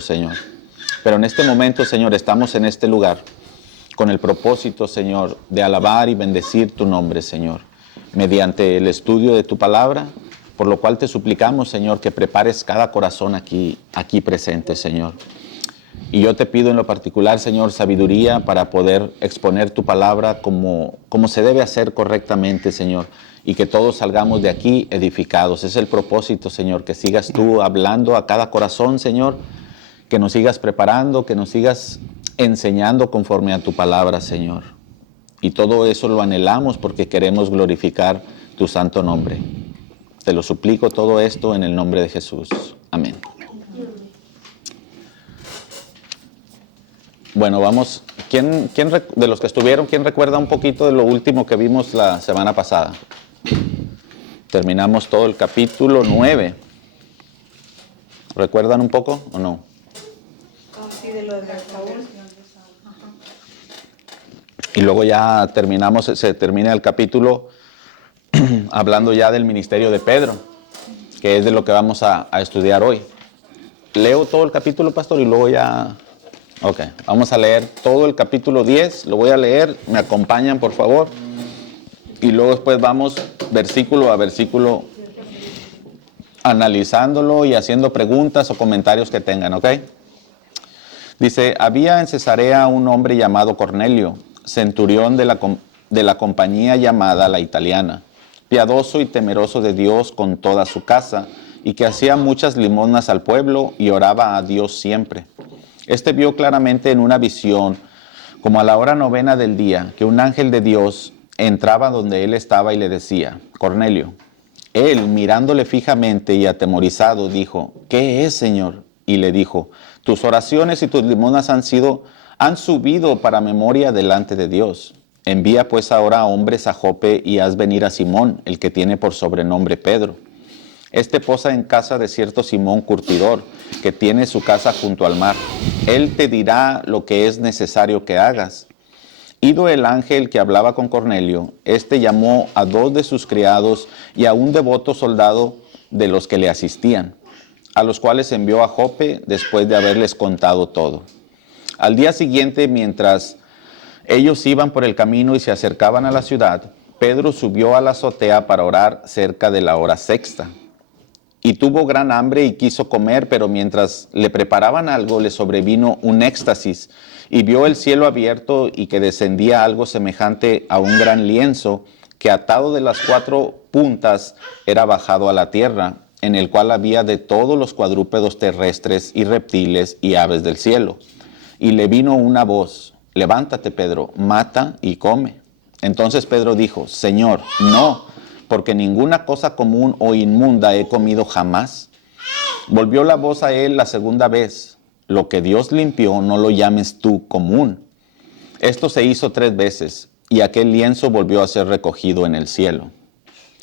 Señor. Pero en este momento, Señor, estamos en este lugar con el propósito, Señor, de alabar y bendecir tu nombre, Señor, mediante el estudio de tu palabra, por lo cual te suplicamos, Señor, que prepares cada corazón aquí presente, Señor. Y yo te pido en lo particular, Señor, sabiduría para poder exponer tu palabra como se debe hacer correctamente, Señor, y que todos salgamos de aquí edificados. Es el propósito, Señor, que sigas tú hablando a cada corazón, Señor, que nos sigas preparando, que nos sigas enseñando conforme a tu palabra, Señor. Y todo eso lo anhelamos porque queremos glorificar tu santo nombre. Te lo suplico todo esto en el nombre de Jesús. Amén. Bueno, vamos. ¿Quién de los que estuvieron, quién recuerda un poquito de lo último que vimos la semana pasada? Terminamos todo el capítulo 9. ¿Recuerdan un poco o no? Sí, de lo de Saúl. Y luego ya se termina el capítulo hablando ya del ministerio de Pedro, que es de lo que vamos a estudiar hoy. Leo todo el capítulo, pastor, y luego ya... Ok, vamos a leer todo el capítulo 10, lo voy a leer, me acompañan por favor, y luego después vamos versículo a versículo analizándolo y haciendo preguntas o comentarios que tengan, ¿ok? Dice, había en Cesarea un hombre llamado Cornelio, centurión de la compañía llamada La Italiana, piadoso y temeroso de Dios con toda su casa, y que hacía muchas limosnas al pueblo y oraba a Dios siempre. Este vio claramente en una visión, como a la hora 9 del día, que un ángel de Dios entraba donde él estaba y le decía, Cornelio. Él, mirándole fijamente y atemorizado, dijo, ¿qué es, Señor? Y le dijo, tus oraciones y tus limosnas han subido para memoria delante de Dios. Envía pues ahora hombres a Jope y haz venir a Simón, el que tiene por sobrenombre Pedro. Este posa en casa de cierto Simón curtidor, que tiene su casa junto al mar. Él te dirá lo que es necesario que hagas. Ido el ángel que hablaba con Cornelio, este llamó a 2 de sus criados y a un devoto soldado de los que le asistían, a los cuales envió a Jope después de haberles contado todo. Al día siguiente, mientras ellos iban por el camino y se acercaban a la ciudad, Pedro subió a la azotea para orar cerca de la hora sexta. Y tuvo gran hambre y quiso comer, pero mientras le preparaban algo, le sobrevino un éxtasis, y vio el cielo abierto y que descendía algo semejante a un gran lienzo, que atado de las 4 puntas era bajado a la tierra, en el cual había de todos los cuadrúpedos terrestres y reptiles y aves del cielo. Y le vino una voz, levántate, Pedro, mata y come. Entonces Pedro dijo, Señor, no, porque ninguna cosa común o inmunda he comido jamás. Volvió la voz a él la segunda vez, lo que Dios limpió no lo llames tú común. Esto se hizo 3 veces, y aquel lienzo volvió a ser recogido en el cielo.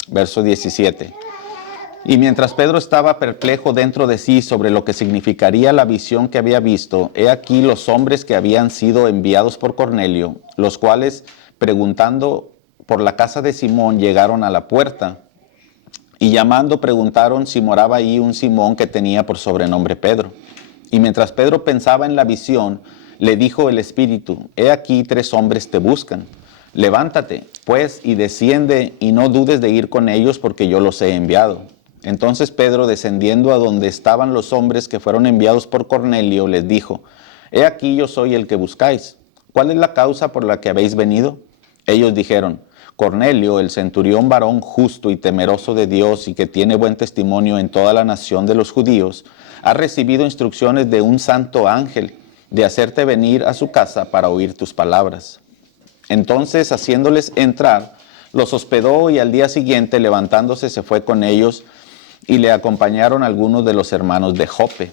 Verso 17. Y mientras Pedro estaba perplejo dentro de sí sobre lo que significaría la visión que había visto, he aquí los hombres que habían sido enviados por Cornelio, los cuales, preguntando por la casa de Simón, llegaron a la puerta, y llamando preguntaron si moraba ahí un Simón que tenía por sobrenombre Pedro. Y mientras Pedro pensaba en la visión, le dijo el Espíritu, he aquí 3 hombres te buscan. Levántate, pues, y desciende, y no dudes de ir con ellos, porque yo los he enviado. Entonces Pedro, descendiendo a donde estaban los hombres que fueron enviados por Cornelio, les dijo, he aquí yo soy el que buscáis. ¿Cuál es la causa por la que habéis venido? Ellos dijeron, Cornelio, el centurión varón justo y temeroso de Dios y que tiene buen testimonio en toda la nación de los judíos, ha recibido instrucciones de un santo ángel de hacerte venir a su casa para oír tus palabras. Entonces, haciéndoles entrar, los hospedó y al día siguiente, levantándose, se fue con ellos y le acompañaron algunos de los hermanos de Jope.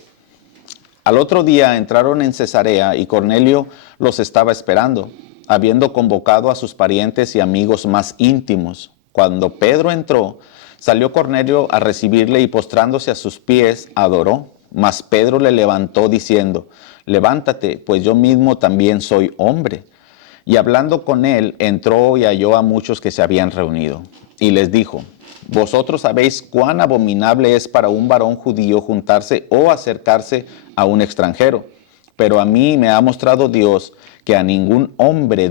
Al otro día entraron en Cesarea y Cornelio los estaba esperando, habiendo convocado a sus parientes y amigos más íntimos. Cuando Pedro entró, salió Cornelio a recibirle y postrándose a sus pies, adoró. Mas Pedro le levantó diciendo, levántate, pues yo mismo también soy hombre. Y hablando con él, entró y halló a muchos que se habían reunido. Y les dijo, Vosotros sabéis cuán abominable es para un varón judío juntarse o acercarse a un extranjero. Pero a mí me ha mostrado Dios que a ningún hombre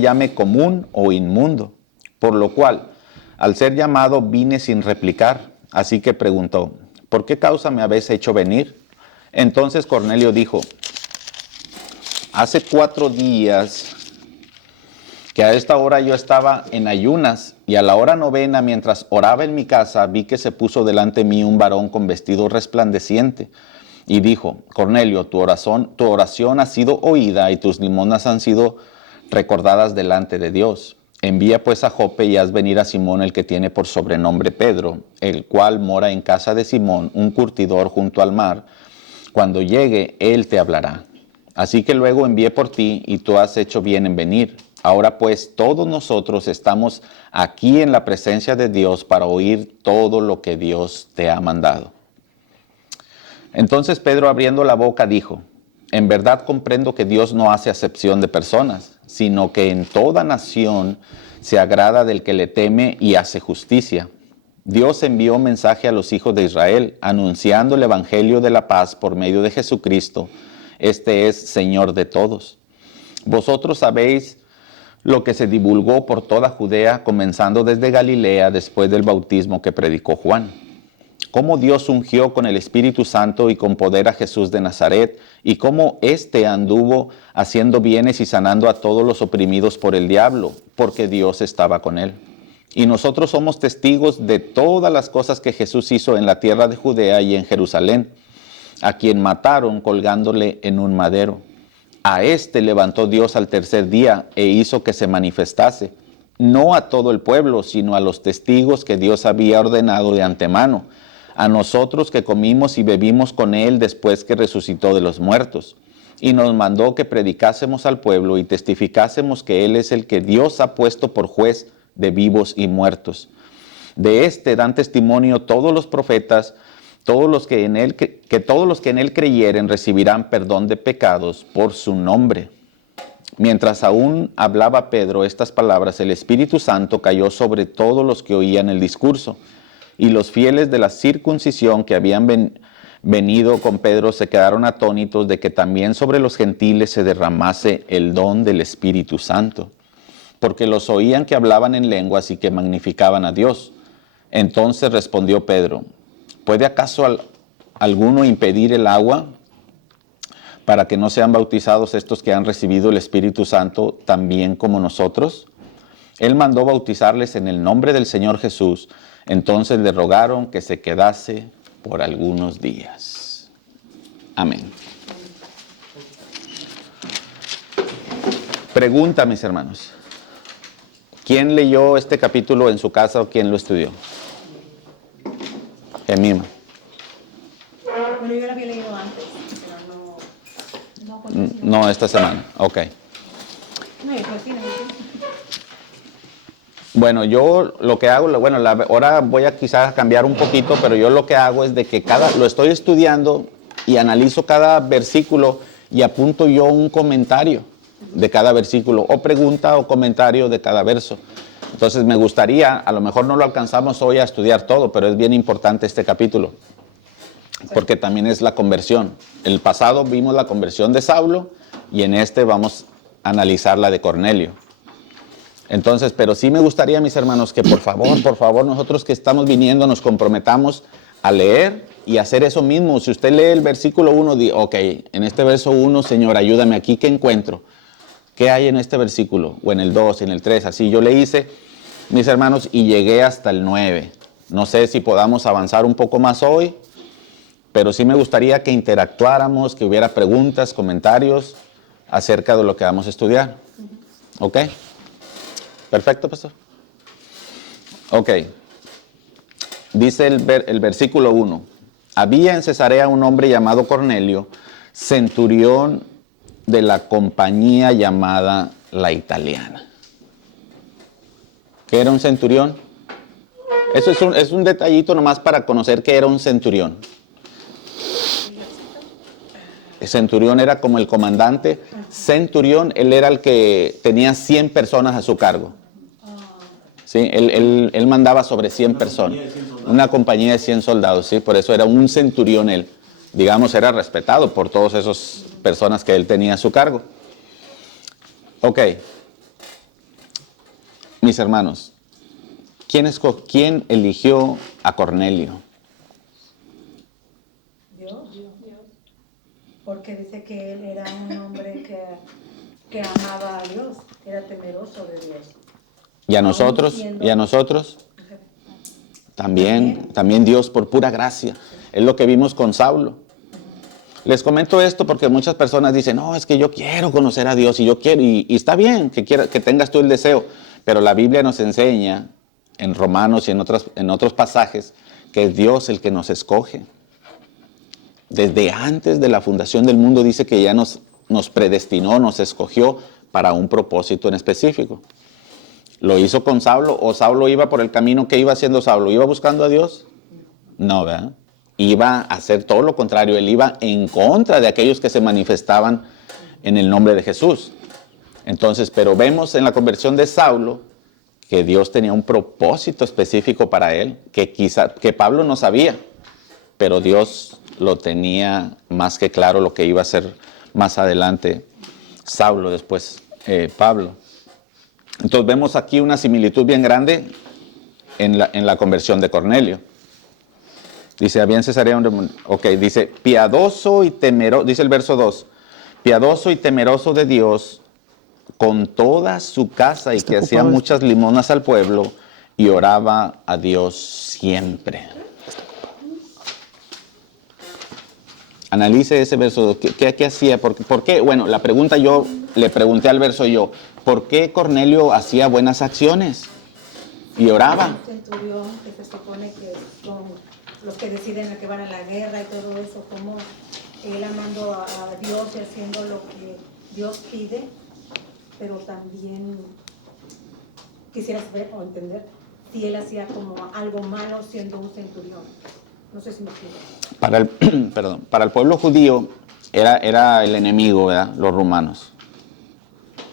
llame común o inmundo. Por lo cual, al ser llamado, vine sin replicar. Así que preguntó, ¿por qué causa me habéis hecho venir? Entonces Cornelio dijo, hace 4 días que a esta hora yo estaba en ayunas, y a la hora 9, mientras oraba en mi casa, vi que se puso delante mí un varón con vestido resplandeciente, y dijo, Cornelio, tu oración ha sido oída, y tus limosnas han sido recordadas delante de Dios. Envía pues a Jope y haz venir a Simón, el que tiene por sobrenombre Pedro, el cual mora en casa de Simón, un curtidor junto al mar. Cuando llegue, él te hablará. Así que luego envié por ti, y tú has hecho bien en venir. Ahora pues todos nosotros estamos aquí en la presencia de Dios para oír todo lo que Dios te ha mandado. Entonces Pedro, abriendo la boca, dijo, en verdad comprendo que Dios no hace acepción de personas, sino que en toda nación se agrada del que le teme y hace justicia. Dios envió mensaje a los hijos de Israel, anunciando el evangelio de la paz por medio de Jesucristo. Este es Señor de todos. Vosotros sabéis lo que se divulgó por toda Judea, comenzando desde Galilea, después del bautismo que predicó Juan. Cómo Dios ungió con el Espíritu Santo y con poder a Jesús de Nazaret, y cómo éste anduvo haciendo bienes y sanando a todos los oprimidos por el diablo, porque Dios estaba con él. Y nosotros somos testigos de todas las cosas que Jesús hizo en la tierra de Judea y en Jerusalén, a quien mataron colgándole en un madero. A éste levantó Dios al tercer día e hizo que se manifestase, no a todo el pueblo, sino a los testigos que Dios había ordenado de antemano, a nosotros que comimos y bebimos con él después que resucitó de los muertos. Y nos mandó que predicásemos al pueblo y testificásemos que él es el que Dios ha puesto por juez de vivos y muertos. De este dan testimonio todos los profetas, todos los que en él creyeren recibirán perdón de pecados por su nombre. Mientras aún hablaba Pedro estas palabras, el Espíritu Santo cayó sobre todos los que oían el discurso. Y los fieles de la circuncisión que habían venido con Pedro se quedaron atónitos de que también sobre los gentiles se derramase el don del Espíritu Santo, porque los oían que hablaban en lenguas y que magnificaban a Dios. Entonces respondió Pedro, ¿puede acaso alguno impedir el agua para que no sean bautizados estos que han recibido el Espíritu Santo también como nosotros? Él mandó bautizarles en el nombre del Señor Jesús. Entonces le rogaron que se quedase por algunos días. Amén. Pregunta, mis hermanos. ¿Quién leyó este capítulo en su casa o quién lo estudió? Gemima. Bueno, yo lo había leído antes, pero No esta semana. Ok. No, yo sí, Bueno, yo lo que hago, ahora voy a quizás cambiar un poquito, pero yo lo que hago es de que lo estoy estudiando y analizo cada versículo y apunto yo un comentario de cada versículo, o pregunta o comentario de cada verso. Entonces me gustaría, a lo mejor no lo alcanzamos hoy a estudiar todo, pero es bien importante este capítulo, porque también es la conversión. El pasado vimos la conversión de Saulo y en este vamos a analizar la de Cornelio. Entonces, pero sí me gustaría, mis hermanos, que por favor, nosotros que estamos viniendo nos comprometamos a leer y hacer eso mismo. Si usted lee el versículo 1, ok, en este verso 1, Señor, ayúdame aquí, ¿qué encuentro? ¿Qué hay en este versículo? O en el 2, en el 3, así yo le hice, mis hermanos, y llegué hasta el 9. No sé si podamos avanzar un poco más hoy, pero sí me gustaría que interactuáramos, que hubiera preguntas, comentarios acerca de lo que vamos a estudiar. ¿Ok? Perfecto, pastor. Ok. Dice el versículo 1. Había en Cesarea un hombre llamado Cornelio, centurión de la compañía llamada la Italiana. ¿Qué era un centurión? Eso es un detallito nomás para conocer qué era un centurión. El centurión era como el comandante. Centurión, él era el que tenía 100 personas a su cargo. ¿sí? Él mandaba sobre 100 personas. Una compañía de 100 soldados, ¿sí? Por eso era un centurión él. Digamos, era respetado por todas esas personas que él tenía a su cargo. Ok. Mis hermanos, ¿quién eligió a Cornelio? Dios. Porque dice que él era un hombre que amaba a Dios, era temeroso de Dios. ¿Y a nosotros? ¿Y a nosotros? También Dios por pura gracia. Es lo que vimos con Saulo. Les comento esto porque muchas personas dicen, no, es que yo quiero conocer a Dios y yo quiero, y está bien que tengas tú el deseo, pero la Biblia nos enseña en Romanos y en otros pasajes que es Dios el que nos escoge. Desde antes de la fundación del mundo dice que ya nos predestinó, nos escogió para un propósito en específico. ¿Lo hizo con Saulo o Saulo iba por el camino que iba haciendo Saulo? ¿Iba buscando a Dios? No, ¿verdad? Iba a hacer todo lo contrario. Él iba en contra de aquellos que se manifestaban en el nombre de Jesús. Entonces, pero vemos en la conversión de Saulo que Dios tenía un propósito específico para él, que Pablo no sabía, pero Dios lo tenía más que claro lo que iba a hacer más adelante Saulo, después Pablo. Entonces vemos aquí una similitud bien grande en la conversión de Cornelio. Dice, había en Cesarea dice, piadoso y temeroso, dice el verso 2, piadoso y temeroso de Dios con toda su casa y que hacía muchas limonas al pueblo y oraba a Dios siempre. Analice ese verso, ¿qué hacía? ¿Por qué? Bueno, la pregunta yo le pregunté al verso ¿por qué Cornelio hacía buenas acciones y oraba? Un centurión que se supone que son los que deciden a que van a la guerra y todo eso, como él amando a Dios y haciendo lo que Dios pide, pero también quisiera saber o entender si él hacía como algo malo siendo un centurión. No sé si me explico. Para el pueblo judío era el enemigo, ¿verdad? Los romanos.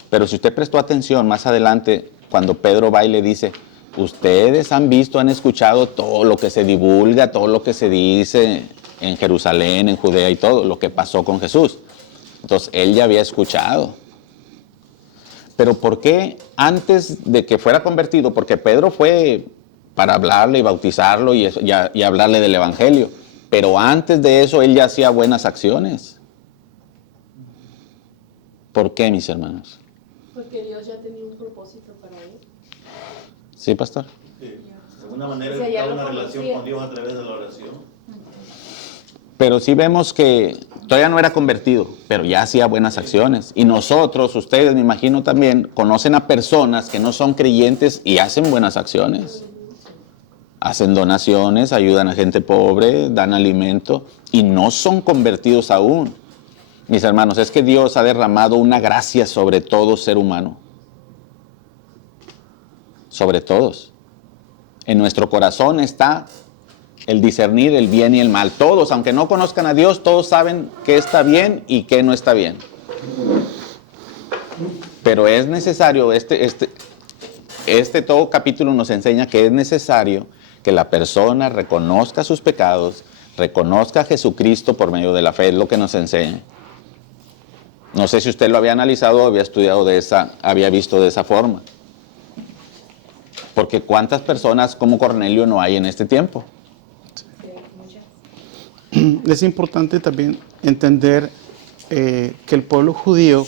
Pero si usted prestó atención más adelante, cuando Pedro va y le dice, ustedes han visto, han escuchado todo lo que se divulga, todo lo que se dice en Jerusalén, en Judea y todo, lo que pasó con Jesús. Entonces, él ya había escuchado. Pero ¿por qué antes de que fuera convertido? Porque Pedro fue para hablarle y bautizarlo y hablarle del evangelio. Pero antes de eso, él ya hacía buenas acciones. ¿Por qué, mis hermanos? Porque Dios ya tenía un propósito para él. ¿Sí, pastor? Sí, de alguna manera O sea, ya estaba lo una relación conocía. con Dios a través de la oración. Pero sí vemos que todavía no era convertido, pero ya hacía buenas acciones. Y nosotros, ustedes me imagino también, conocen a personas que no son creyentes y hacen buenas acciones. Hacen donaciones, ayudan a gente pobre, dan alimento y no son convertidos aún. Mis hermanos, es que Dios ha derramado una gracia sobre todo ser humano. Sobre todos. En nuestro corazón está el discernir el bien y el mal. Todos, aunque no conozcan a Dios, todos saben qué está bien y qué no está bien. Pero es necesario, todo capítulo nos enseña que es necesario que la persona reconozca sus pecados, reconozca a Jesucristo por medio de la fe, es lo que nos enseña. No sé si usted lo había analizado o había estudiado había visto de esa forma. Porque ¿cuántas personas como Cornelio no hay en este tiempo? Es importante también entender que el pueblo judío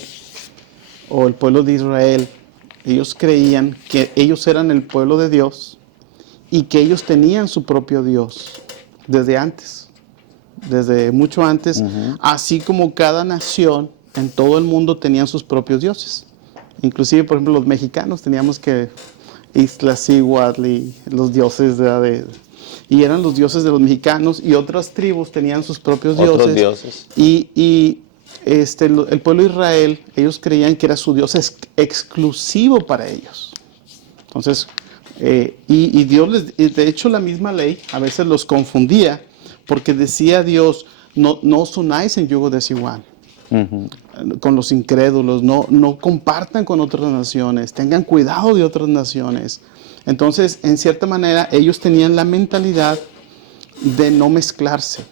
o el pueblo de Israel, ellos creían que ellos eran el pueblo de Dios y que ellos tenían su propio Dios desde antes, desde mucho antes, así como cada nación en todo el mundo tenían sus propios dioses. Inclusive, por ejemplo, los mexicanos teníamos que Iztaccíhuatl y los dioses y eran los dioses de los mexicanos, y otras tribus tenían sus propios dioses. Otros dioses. El pueblo de Israel, ellos creían que era su Dios exclusivo para ellos. Entonces, y Dios de hecho la misma ley a veces los confundía, porque decía Dios, no os unáis en yugo desigual. Con los incrédulos, no compartan con otras naciones, tengan cuidado de otras naciones. Entonces, en cierta manera, ellos tenían la mentalidad de no mezclarse.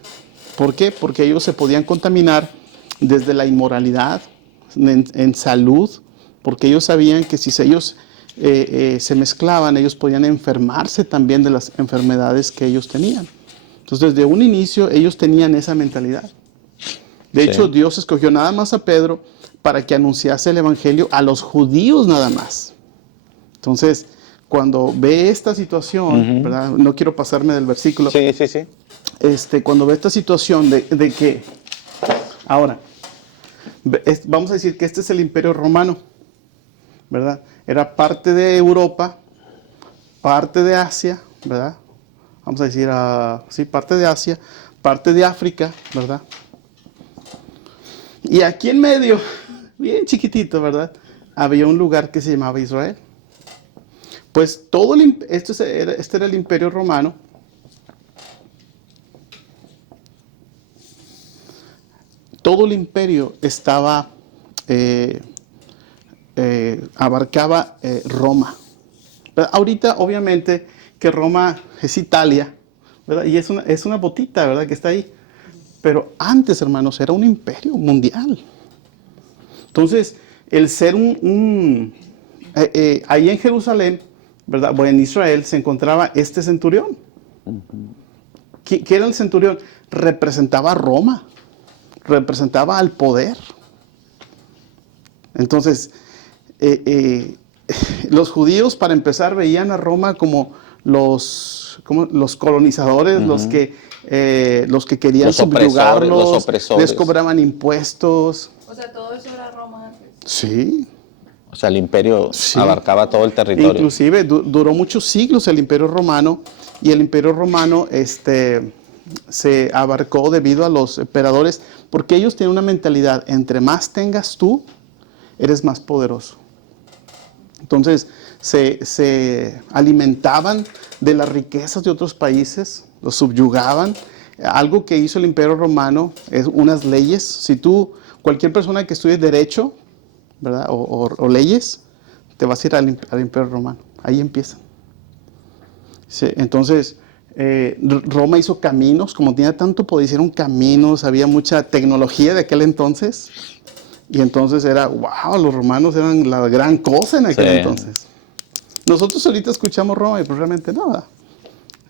¿Por qué? Porque ellos se podían contaminar desde la inmoralidad, en salud, porque ellos sabían que si ellos se mezclaban, ellos podían enfermarse también de las enfermedades que ellos tenían. Entonces, desde un inicio, ellos tenían esa mentalidad. De hecho, Dios escogió nada más a Pedro para que anunciase el evangelio a los judíos nada más. Entonces, cuando ve esta situación, ¿verdad? No quiero pasarme del versículo. Sí. Cuando ve esta situación de que, ahora, vamos a decir que este es el Imperio Romano, ¿verdad? Era parte de Europa, parte de Asia, ¿verdad? Vamos a decir, sí, parte de Asia, parte de África, ¿verdad? Y aquí en medio, bien chiquitito, ¿verdad? Había un lugar que se llamaba Israel. Pues todo este era el Imperio Romano. Todo el imperio estaba, abarcaba Roma. Pero ahorita, obviamente, que Roma es Italia, ¿verdad? Y es una botita, ¿verdad? Que está ahí. Pero antes, hermanos, era un imperio mundial. Entonces, el ser ahí en Jerusalén, ¿verdad? Bueno, en Israel se encontraba este centurión. ¿Qué era el centurión? Representaba a Roma, representaba al poder. Entonces, los judíos, para empezar, veían a Roma como los colonizadores, los que querían subyugarlos, los opresores. les cobraban impuestos. O sea, todo eso era Roma antes. Sí. O sea, el imperio abarcaba todo el territorio. Inclusive duró muchos siglos el Imperio Romano, y el Imperio Romano se abarcó debido a los emperadores, porque ellos tienen una mentalidad: entre más tengas tú, eres más poderoso. Entonces se alimentaban de las riquezas de otros países, los subyugaban. Algo que hizo el Imperio Romano es unas leyes. Si cualquier persona que estudie derecho, ¿verdad? O leyes, te vas a ir al Imperio Romano. Ahí empiezan. Sí, entonces, Roma hizo caminos. Como tenía tanto poder, hicieron caminos. Había mucha tecnología de aquel entonces. Y entonces wow, los romanos eran la gran cosa en aquel entonces. Nosotros ahorita escuchamos Roma y pues realmente nada.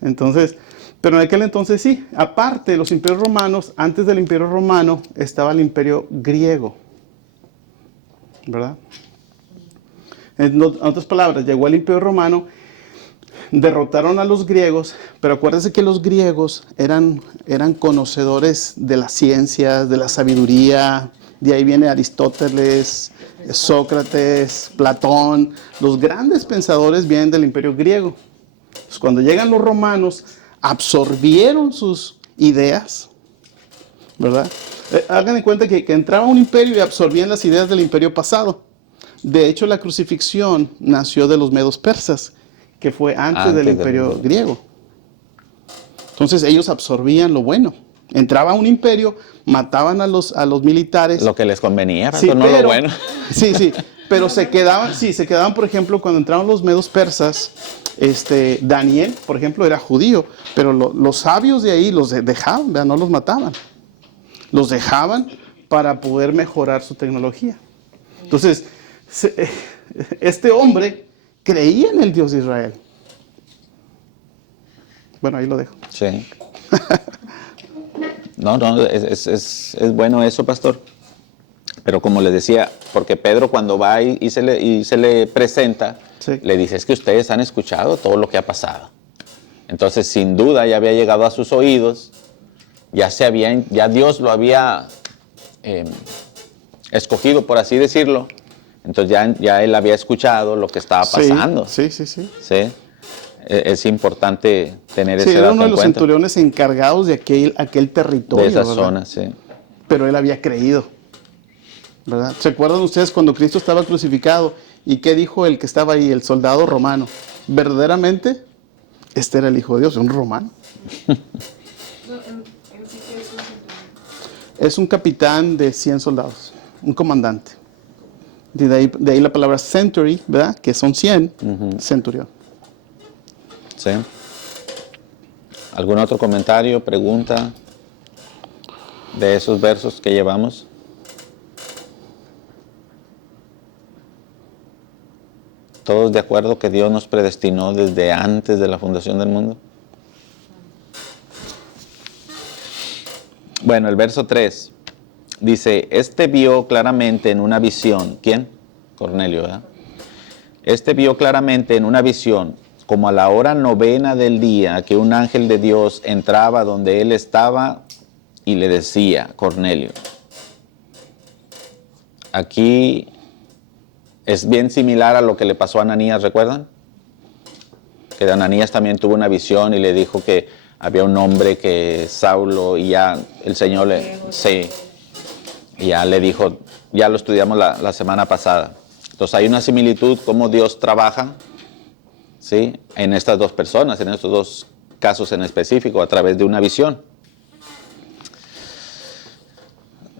Entonces, pero en aquel entonces sí. Aparte de los imperios romanos, antes del Imperio Romano estaba el Imperio Griego, ¿verdad? En otras palabras, llegó el Imperio Romano, derrotaron a los griegos, pero acuérdense que los griegos eran conocedores de las ciencias, de la sabiduría. De ahí viene Aristóteles, Sócrates, Platón. Los grandes pensadores vienen del Imperio griego. Entonces, cuando llegan los romanos, absorbieron sus ideas, ¿verdad? Hagan en cuenta que entraba un imperio y absorbían las ideas del imperio pasado. De hecho, la crucifixión nació de los medos persas, que fue antes del imperio griego. Entonces, ellos absorbían lo bueno. Entraba un imperio, mataban a los militares. Lo que les convenía, sí, no lo bueno. Sí, pero se quedaban, por ejemplo, cuando entraron los medos persas, Daniel, por ejemplo, era judío, pero los sabios de ahí los dejaban, no los mataban. Los dejaban para poder mejorar su tecnología. Entonces, este hombre creía en el Dios de Israel. Bueno, ahí lo dejo. Sí. No, es bueno eso, pastor. Pero como les decía, porque Pedro cuando va y se le presenta, le dice, es que ustedes han escuchado todo lo que ha pasado. Entonces, sin duda, ya había llegado a sus oídos, ya Dios lo había escogido, por así decirlo. Entonces, ya él había escuchado lo que estaba pasando. Sí. Es importante tener ese dato en cuenta. Era uno de los centuriones encargados de aquel territorio. De esa ¿verdad? zona, sí. Pero él había creído, ¿verdad? ¿Se acuerdan ustedes cuando Cristo estaba crucificado? ¿Y qué dijo el que estaba ahí, el soldado romano? Verdaderamente, este era el Hijo de Dios, un romano. Es un capitán de 100 soldados, un comandante. De ahí la palabra century, ¿verdad? Que son 100, centurión. ¿Sí? ¿Algún otro comentario, pregunta de esos versos que llevamos? ¿Todos de acuerdo que Dios nos predestinó desde antes de la fundación del mundo? Bueno, el verso 3 dice, este vio claramente en una visión, ¿quién? Cornelio, ¿verdad? Este vio claramente en una visión, como a la hora 9 del día, que un ángel de Dios entraba donde él estaba y le decía, Cornelio. Aquí es bien similar a lo que le pasó a Ananías, ¿recuerdan? Que Ananías también tuvo una visión y le dijo que había un hombre que Saulo, y ya el Señor sí, y ya le dijo, ya lo estudiamos la semana pasada. Entonces hay una similitud cómo Dios trabaja, ¿sí? En estas dos personas, en estos dos casos en específico, a través de una visión.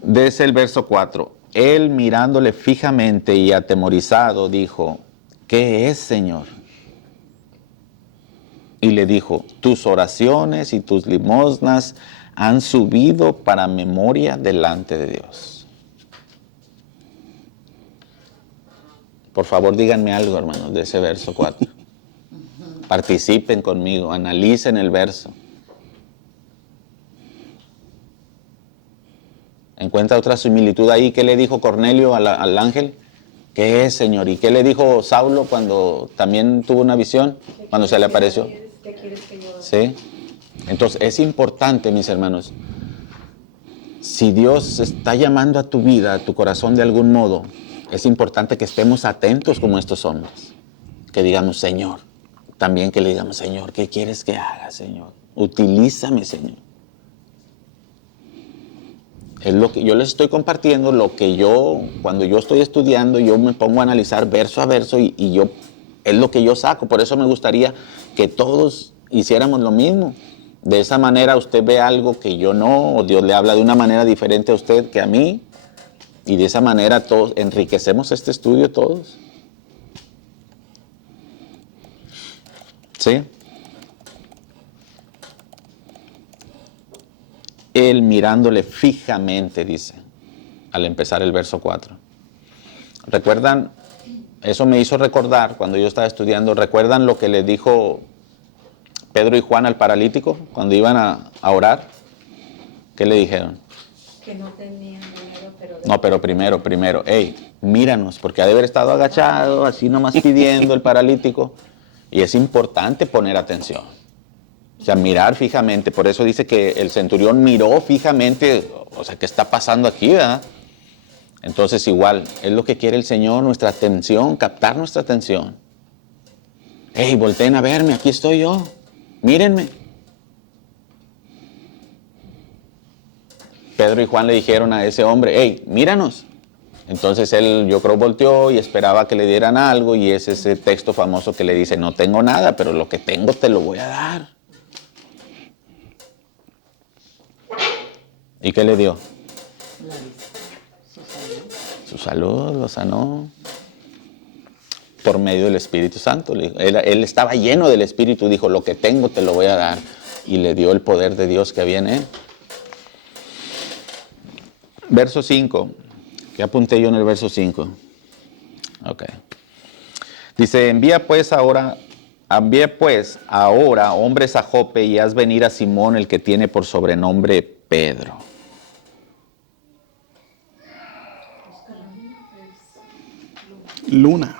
Desde el verso 4. Él mirándole fijamente y atemorizado dijo, ¿qué es, Señor? Y le dijo, tus oraciones y tus limosnas han subido para memoria delante de Dios. Por favor, díganme algo, hermanos, de ese verso 4. Participen conmigo, analicen el verso. ¿Encuentra otra similitud ahí? ¿Qué le dijo Cornelio al ángel? ¿Qué es, Señor? ¿Y qué le dijo Saulo cuando también tuvo una visión? Cuando se le apareció. ¿Qué quieres que yo haga? ¿Sí? Entonces es importante, mis hermanos, si Dios está llamando a tu vida, a tu corazón de algún modo, es importante que estemos atentos como estos hombres. Que digamos, Señor. También que le digamos, Señor, ¿qué quieres que haga, Señor? Utilízame, Señor. Es lo que yo les estoy compartiendo, lo que yo, cuando yo estoy estudiando, yo me pongo a analizar verso a verso y yo, es lo que yo saco. Por eso me gustaría que todos hiciéramos lo mismo. De esa manera usted ve algo que yo no, o Dios le habla de una manera diferente a usted que a mí. Y de esa manera todos enriquecemos este estudio todos. ¿Sí? Él mirándole fijamente, dice, al empezar el verso 4. ¿Recuerdan? Eso me hizo recordar, cuando yo estaba estudiando, ¿recuerdan lo que le dijo Pedro y Juan al paralítico cuando iban a orar? ¿Qué le dijeron? Que no tenían dinero, pero... No, pero primero, hey, míranos, porque ha de haber estado agachado, así nomás pidiendo el paralítico. Y es importante poner atención. O sea, mirar fijamente. Por eso dice que el centurión miró fijamente. O sea, ¿qué está pasando aquí, verdad? Entonces igual, es lo que quiere el Señor, nuestra atención, captar nuestra atención. Hey, volteen a verme, aquí estoy yo. Mírenme. Pedro y Juan le dijeron a ese hombre, hey, míranos. Entonces él, yo creo, volteó y esperaba que le dieran algo. Y es ese texto famoso que le dice, no tengo nada, pero lo que tengo te lo voy a dar. ¿Y qué le dio? Su salud, lo sanó. Por medio del Espíritu Santo. Él estaba lleno del Espíritu, dijo, lo que tengo te lo voy a dar. Y le dio el poder de Dios que había en él. Verso 5. ¿Qué apunté yo en el verso 5? Ok. Dice, envía pues ahora hombres a Jope y haz venir a Simón, el que tiene por sobrenombre Pedro. Luna.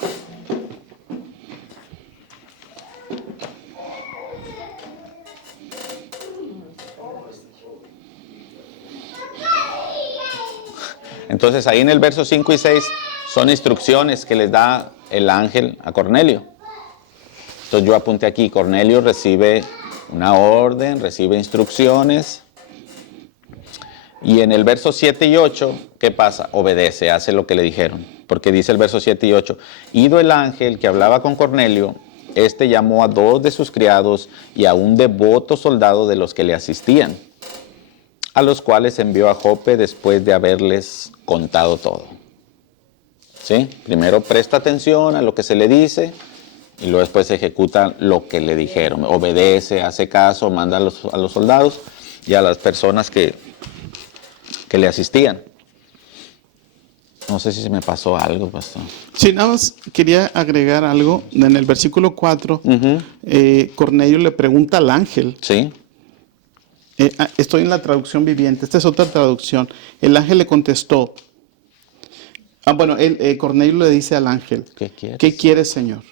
Entonces ahí en el verso 5 y 6 son instrucciones que les da el ángel a Cornelio. Entonces yo apunté aquí, Cornelio recibe una orden, recibe instrucciones. Y en el verso 7 y 8, ¿qué pasa? Obedece, hace lo que le dijeron. Porque dice el verso 7 y 8, ido el ángel que hablaba con Cornelio, este llamó a 2 de sus criados y a un devoto soldado de los que le asistían, a los cuales envió a Jope después de haberles contado todo. ¿Sí? Primero presta atención a lo que se le dice Y luego después ejecuta lo que le dijeron. Obedece, hace caso, manda a los soldados y a las personas que le asistían. No sé si se me pasó algo, pastor. Sí, nada más quería agregar algo. En el versículo 4, Cornelio le pregunta al ángel. Sí. Estoy en la traducción viviente. Esta es otra traducción. El ángel le contestó. Cornelio le dice al ángel. ¿Qué quieres, Señor?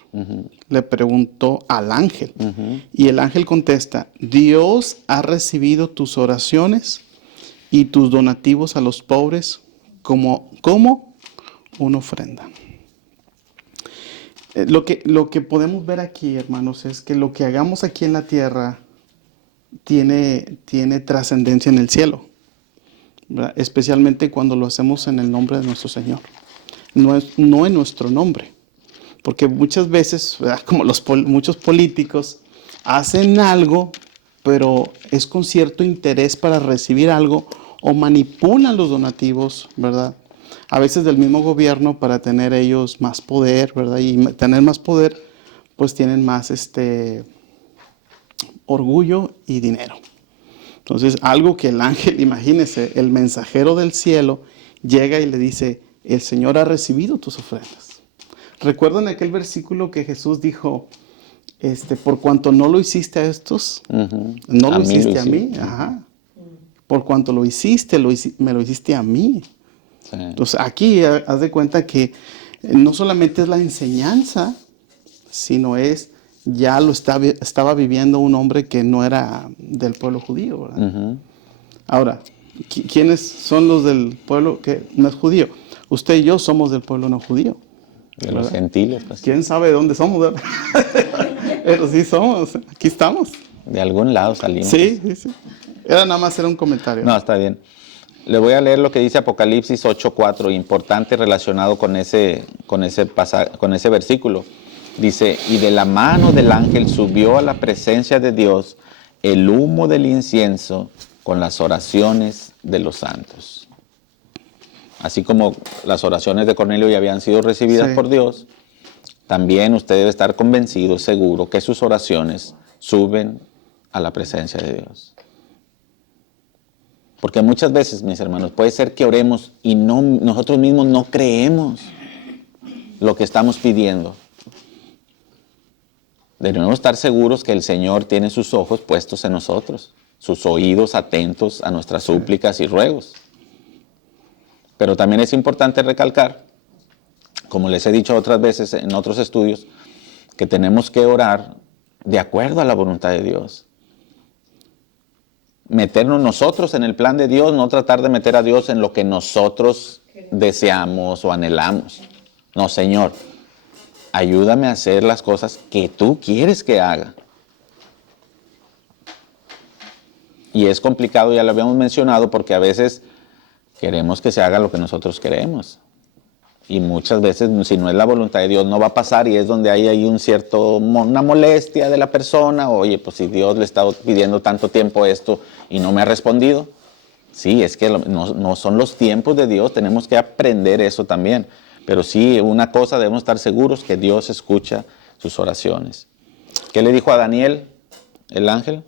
Le preguntó al ángel. Y el ángel contesta, Dios ha recibido tus oraciones y tus donativos a los pobres como una ofrenda. Lo que podemos ver aquí, hermanos, es que lo que hagamos aquí en la tierra tiene trascendencia en el cielo, ¿verdad? Especialmente cuando lo hacemos en el nombre de nuestro Señor, no en nuestro nombre. Porque muchas veces, ¿verdad?, como muchos políticos hacen algo, pero es con cierto interés para recibir algo, o manipulan los donativos, ¿verdad? A veces del mismo gobierno para tener ellos más poder, ¿verdad? Y tener más poder, pues tienen más orgullo y dinero. Entonces, algo que el ángel, imagínese, el mensajero del cielo, llega y le dice, el Señor ha recibido tus ofrendas. ¿Recuerdan aquel versículo que Jesús dijo, por cuanto no lo hiciste a estos, no lo hiciste a mí? Ajá. Por cuanto lo hiciste, me lo hiciste a mí. Sí. Entonces, aquí haz de cuenta que no solamente es la enseñanza, sino ya lo estaba viviendo un hombre que no era del pueblo judío, ¿verdad? Ahora, ¿quiénes son los del pueblo que no es judío? Usted y yo somos del pueblo no judío. De los gentiles. Pues. ¿Quién sabe de dónde somos, verdad? Pero sí somos, aquí estamos. De algún lado salimos. Sí. Era nada más un comentario. No, está bien. Le voy a leer lo que dice Apocalipsis 8:4, importante relacionado con ese versículo. Dice, y de la mano del ángel subió a la presencia de Dios el humo del incienso con las oraciones de los santos. Así como las oraciones de Cornelio ya habían sido recibidas por Dios, también usted debe estar convencido, seguro, que sus oraciones suben a la presencia de Dios. Porque muchas veces, mis hermanos, puede ser que oremos y nosotros mismos no creemos lo que estamos pidiendo. Debemos estar seguros que el Señor tiene sus ojos puestos en nosotros, sus oídos atentos a nuestras súplicas y ruegos. Pero también es importante recalcar, como les he dicho otras veces en otros estudios, que tenemos que orar de acuerdo a la voluntad de Dios. Meternos nosotros en el plan de Dios, no tratar de meter a Dios en lo que nosotros deseamos o anhelamos. No, Señor, ayúdame a hacer las cosas que tú quieres que haga. Y es complicado, ya lo habíamos mencionado, porque a veces queremos que se haga lo que nosotros queremos. Y muchas veces, si no es la voluntad de Dios, no va a pasar, y es donde hay una molestia de la persona. Oye, pues si Dios le está pidiendo tanto tiempo esto y no me ha respondido. Sí, es que no son los tiempos de Dios, tenemos que aprender eso también. Pero sí, una cosa, debemos estar seguros que Dios escucha sus oraciones. ¿Qué le dijo a Daniel, el ángel?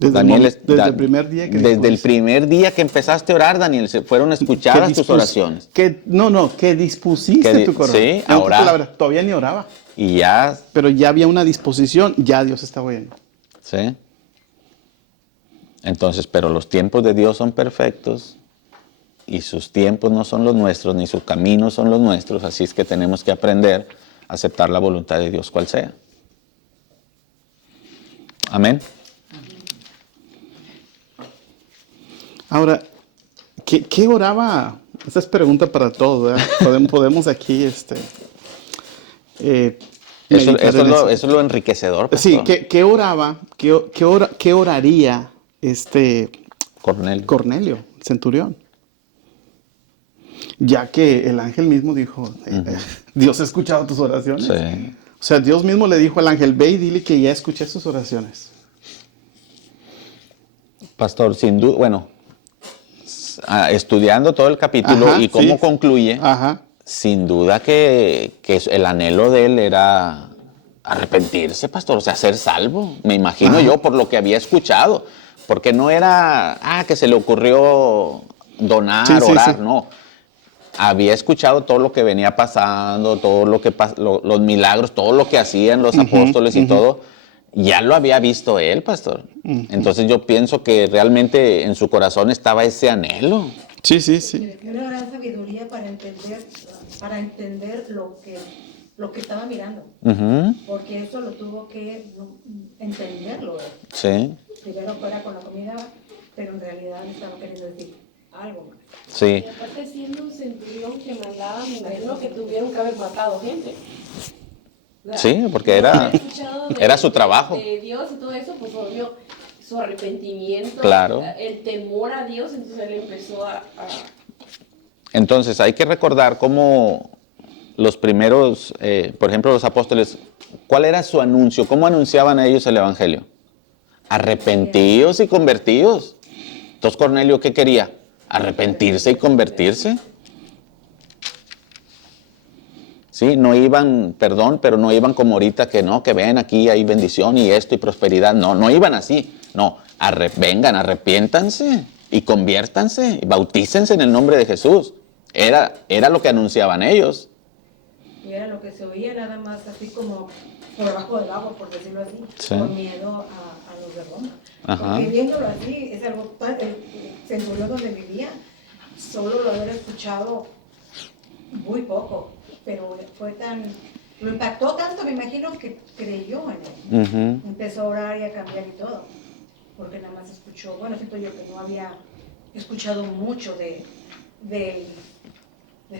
Desde el primer día el primer día que empezaste a orar, Daniel, se fueron escuchadas tus oraciones. Que dispusiste tu corazón. Sí, ahora. Todavía ni oraba. Y ya. Pero ya había una disposición, ya Dios estaba oyendo. Sí. Entonces, pero los tiempos de Dios son perfectos y sus tiempos no son los nuestros, ni sus caminos son los nuestros, así es que tenemos que aprender a aceptar la voluntad de Dios, cual sea. Amén. Ahora, ¿qué oraba? Esta es pregunta para todos, ¿verdad? Podemos aquí eso es lo enriquecedor, pastor. Sí, ¿qué oraba? ¿Qué oraría Cornelio, centurión? Ya que el ángel mismo dijo, Dios ha escuchado tus oraciones. Sí. O sea, Dios mismo le dijo al ángel, ve y dile que ya escuché sus oraciones. Pastor, sin duda, bueno, estudiando todo el capítulo y cómo concluye, sin duda que el anhelo de él era Arrepentirse, pastor, o sea, ser salvo. Me imagino yo por lo que había escuchado. Porque no era, que se le ocurrió donar, Sí, sí, orar, sí. no. Había escuchado todo lo que venía pasando, todo lo que los milagros, todo lo que hacían los apóstoles y todo. Ya lo había visto él, pastor. Entonces yo pienso que realmente en su corazón estaba ese anhelo. Sí, sí, sí. Y una gran sabiduría para entender lo que estaba mirando. Ujú, Porque eso lo tuvo que entenderlo. sí, Primero fuera con la comida, pero en realidad estaba queriendo decir algo más. sí. Y aparte siendo un centurión que mandaba, me imagino que tuvieron que haber matado gente. O sea, Sí, porque haber escuchado era su trabajo. De Dios y todo eso, pues obvio, su arrepentimiento, Claro. el temor a Dios, entonces él empezó a Entonces hay que recordar cómo los primeros, por ejemplo, los apóstoles, ¿cuál era su anuncio? ¿Cómo anunciaban ellos el evangelio? Arrepentíos y convertíos. Entonces Cornelio, ¿qué quería? Arrepentirse y convertirse. Sí, no iban, perdón, pero no iban como ahorita que no, que ven aquí hay bendición y esto y prosperidad. No, no iban así. No, vengan, arrepiéntanse y conviértanse y bautícense en el nombre de Jesús. Era lo que anunciaban ellos. Y era lo que se oía nada más así como por debajo del agua, por decirlo así, Sí. por miedo a los de Roma. Ajá. Porque viéndolo así, es algo tan, el centurión donde vivía, solo lo haber escuchado muy poco, pero fue tan, lo impactó tanto, me imagino que creyó en él. Ujú, Empezó a orar y a cambiar y todo, porque nada más escuchó, bueno, siento yo que no había escuchado mucho de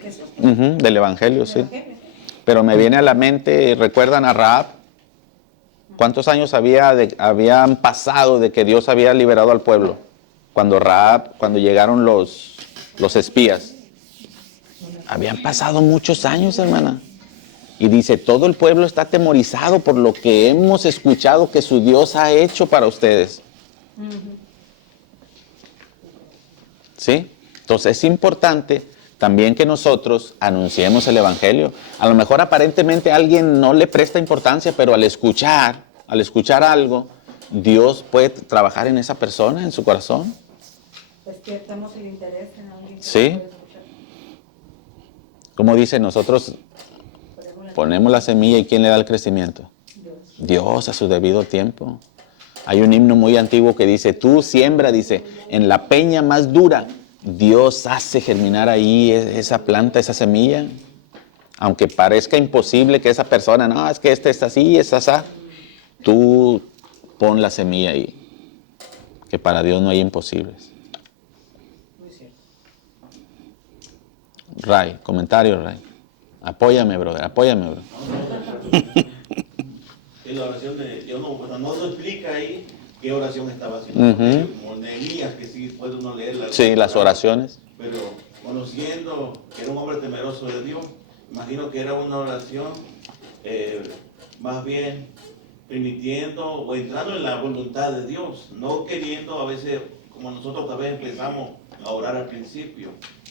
Jesús. ujú, del evangelio, del sí. Evangelio. Pero me viene a la mente, ¿recuerdan a Rahab? ¿Cuántos años habían pasado de que Dios había liberado al pueblo? Cuando llegaron los espías. Habían pasado muchos años, hermana. Y dice, todo el pueblo está atemorizado por lo que hemos escuchado que su Dios ha hecho para ustedes. ¿Sí? Entonces es importante también que nosotros anunciemos el evangelio. A lo mejor aparentemente a alguien no le presta importancia, pero al escuchar algo, Dios puede trabajar en esa persona, en su corazón. Despiertamos el interés en alguien que Sí. puede escuchar. Como dice, nosotros ponemos la semilla y ¿quién le da el crecimiento? Dios a su debido tiempo. Hay un himno muy antiguo que dice, tú siembra, dice, en la peña más dura, Dios hace germinar ahí esa planta, esa semilla. Aunque parezca imposible que esa persona, no, es que este es así, es así. Tú pon la semilla ahí. Que para Dios no hay imposibles. Ray, comentario, Ray. Apóyame, brother, apóyame, bro. Y la oración de Dios no explica ahí qué oración estaba haciendo. Como Nehemías, que sí puede uno leerla. Sí, las oraciones. Pero conociendo que era un hombre temeroso de Dios, imagino que era una oración más bien permitiendo o entrando en la voluntad de Dios, no queriendo a veces, como nosotros tal vez empezamos a orar al principio,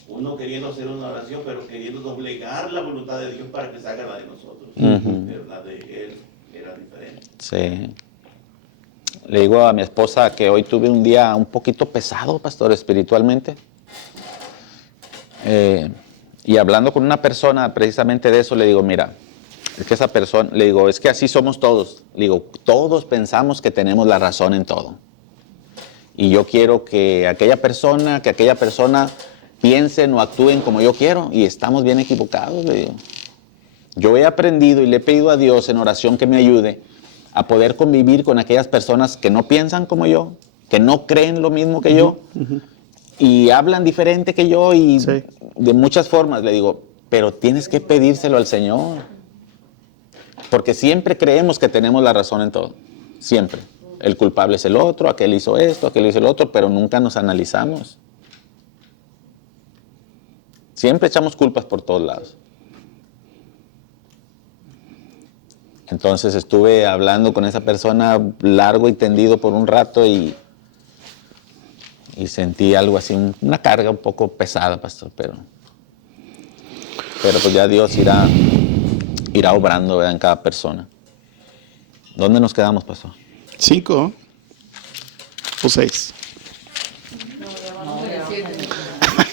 uno queriendo hacer una oración, pero queriendo doblegar la voluntad de Dios para que salga la de nosotros. Pero la de Él era diferente. Sí. Le digo a mi esposa que hoy tuve un día un poquito pesado, pastor, espiritualmente. Y hablando con una persona precisamente de eso, le digo, mira, es que esa persona, le digo, es que así somos todos. Le digo, todos pensamos que tenemos la razón en todo. Y yo quiero que aquella persona piensen o actúen como yo quiero. Y estamos bien equivocados, le digo. Yo he aprendido y le he pedido a Dios en oración que me ayude a poder convivir con aquellas personas que no piensan como yo, que no creen lo mismo que yo, y hablan diferente que yo y Sí. de muchas formas. Le digo, pero tienes que pedírselo al Señor. Porque siempre creemos que tenemos la razón en todo. Siempre. El culpable es el otro, aquel hizo esto, aquel hizo el otro, pero nunca nos analizamos. Siempre echamos culpas por todos lados. Entonces estuve hablando con esa persona largo y tendido por un rato y sentí algo así, una carga un poco pesada, pastor, pero pues ya Dios irá obrando, ¿verdad?, en cada persona. ¿Dónde nos quedamos, pastor? 5 o 6.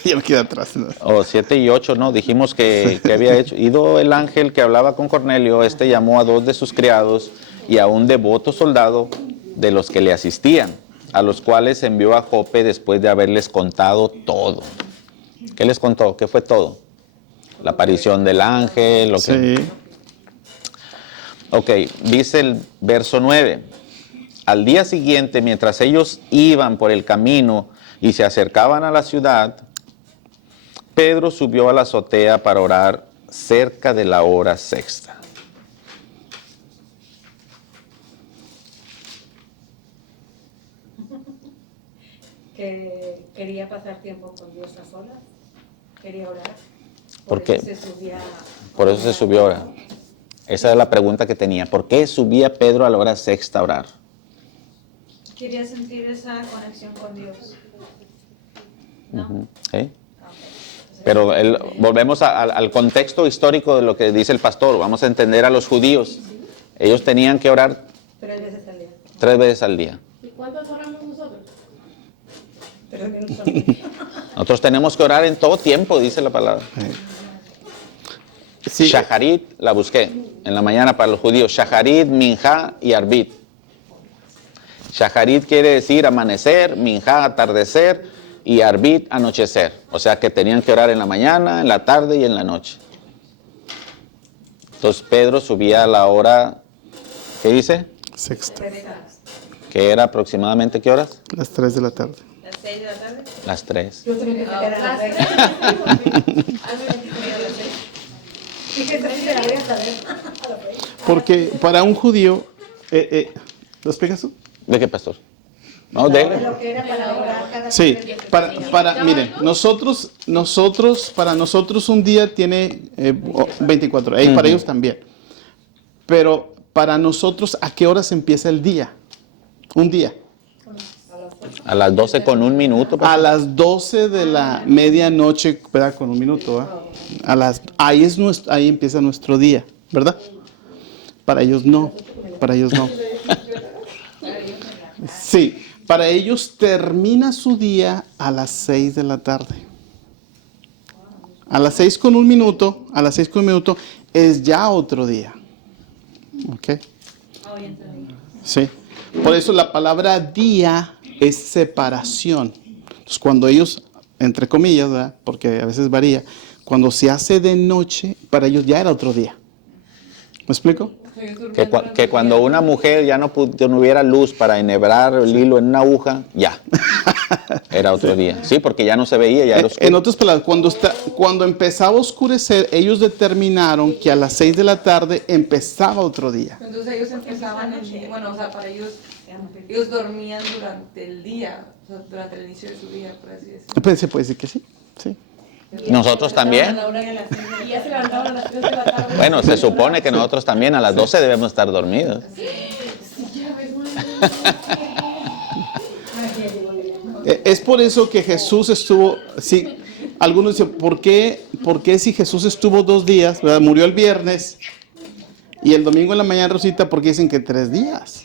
Ya me quedé atrás, ¿no? O 7 y 8, ¿no? Dijimos que había hecho. Ido el ángel que hablaba con Cornelio, llamó a 2 de sus criados y a un devoto soldado de los que le asistían, a los cuales envió a Jope después de haberles contado todo. ¿Qué les contó? ¿Qué fue todo? La aparición del ángel, lo que... Sí. Ok, dice el verso 9. Al día siguiente, mientras ellos iban por el camino y se acercaban a la ciudad, Pedro subió a la azotea para orar cerca de la hora sexta. Que quería pasar tiempo con Dios a solas, quería orar. ¿Por qué? Eso se subía Por eso se subió a orar. Esa es la pregunta que tenía. ¿Por qué subía Pedro a la hora sexta a orar? Quería sentir esa conexión con Dios. ¿No? Ujú, ¿sí? Pero volvemos al contexto histórico de lo que dice el pastor. Vamos a entender a los judíos. Ellos tenían que orar 3 veces al día. 3 veces al día. ¿Y cuántos oramos nosotros? 3 minutos al día. Nosotros tenemos que orar en todo tiempo, dice la palabra. Sí. Shaharit, la busqué en la mañana para los judíos. Shaharit, Minjá y Arbit. Shaharit quiere decir amanecer, Minjá atardecer y Arbit anochecer. O sea que tenían que orar en la mañana, en la tarde y en la noche. Entonces Pedro subía a la hora, ¿qué dice? Sexta. Que era aproximadamente, ¿qué horas? Las 3 de la tarde. ¿Las 6 de la tarde? Las 3. Yo también me quedé a las 3. Fíjate, si la voy a saber. Porque para un judío, ¿lo explicas tú? ¿De qué, pastor? No, dele. Lo que era para orar cada Sí, 3 veces. miren, para nosotros un día tiene 24, para ellos también. Pero para nosotros, ¿a qué horas empieza el día? Un día. A las 12 con 1 minuto. A las 12 de la medianoche, ¿verdad? Con 1 minuto, ¿verdad? Ahí empieza nuestro día, ¿verdad? Para ellos no, para ellos no. Sí, para ellos termina su día a las 6 de la tarde. A las 6 con 1 minuto, es ya otro día. ¿Ok? Sí. Por eso la palabra día es separación. Entonces, cuando ellos, entre comillas, ¿verdad? Porque a veces varía, cuando se hace de noche, para ellos ya era otro día. ¿Me explico? Que cuando una mujer ya no hubiera luz para enhebrar el hilo en una aguja, ya. Era otro día. Sí, porque ya no se veía, ya era oscuro. En otras palabras, cuando empezaba a oscurecer, ellos determinaron que a las 6 de la tarde empezaba otro día. Entonces ellos empezaban bueno, o sea, para ellos dormían durante el día, o sea, durante el inicio de su día, por así decirlo. Pues se puede decir que sí, sí. Nosotros también. Y ya se levantaban a las 3 de la tarde. Bueno, se supone que nosotros también a las 12 debemos estar dormidos. Es por eso que Jesús estuvo, sí, algunos dicen, ¿por qué si Jesús estuvo 2 días, ¿verdad? Murió el viernes y el domingo en la mañana resucita? Porque dicen que 3 días.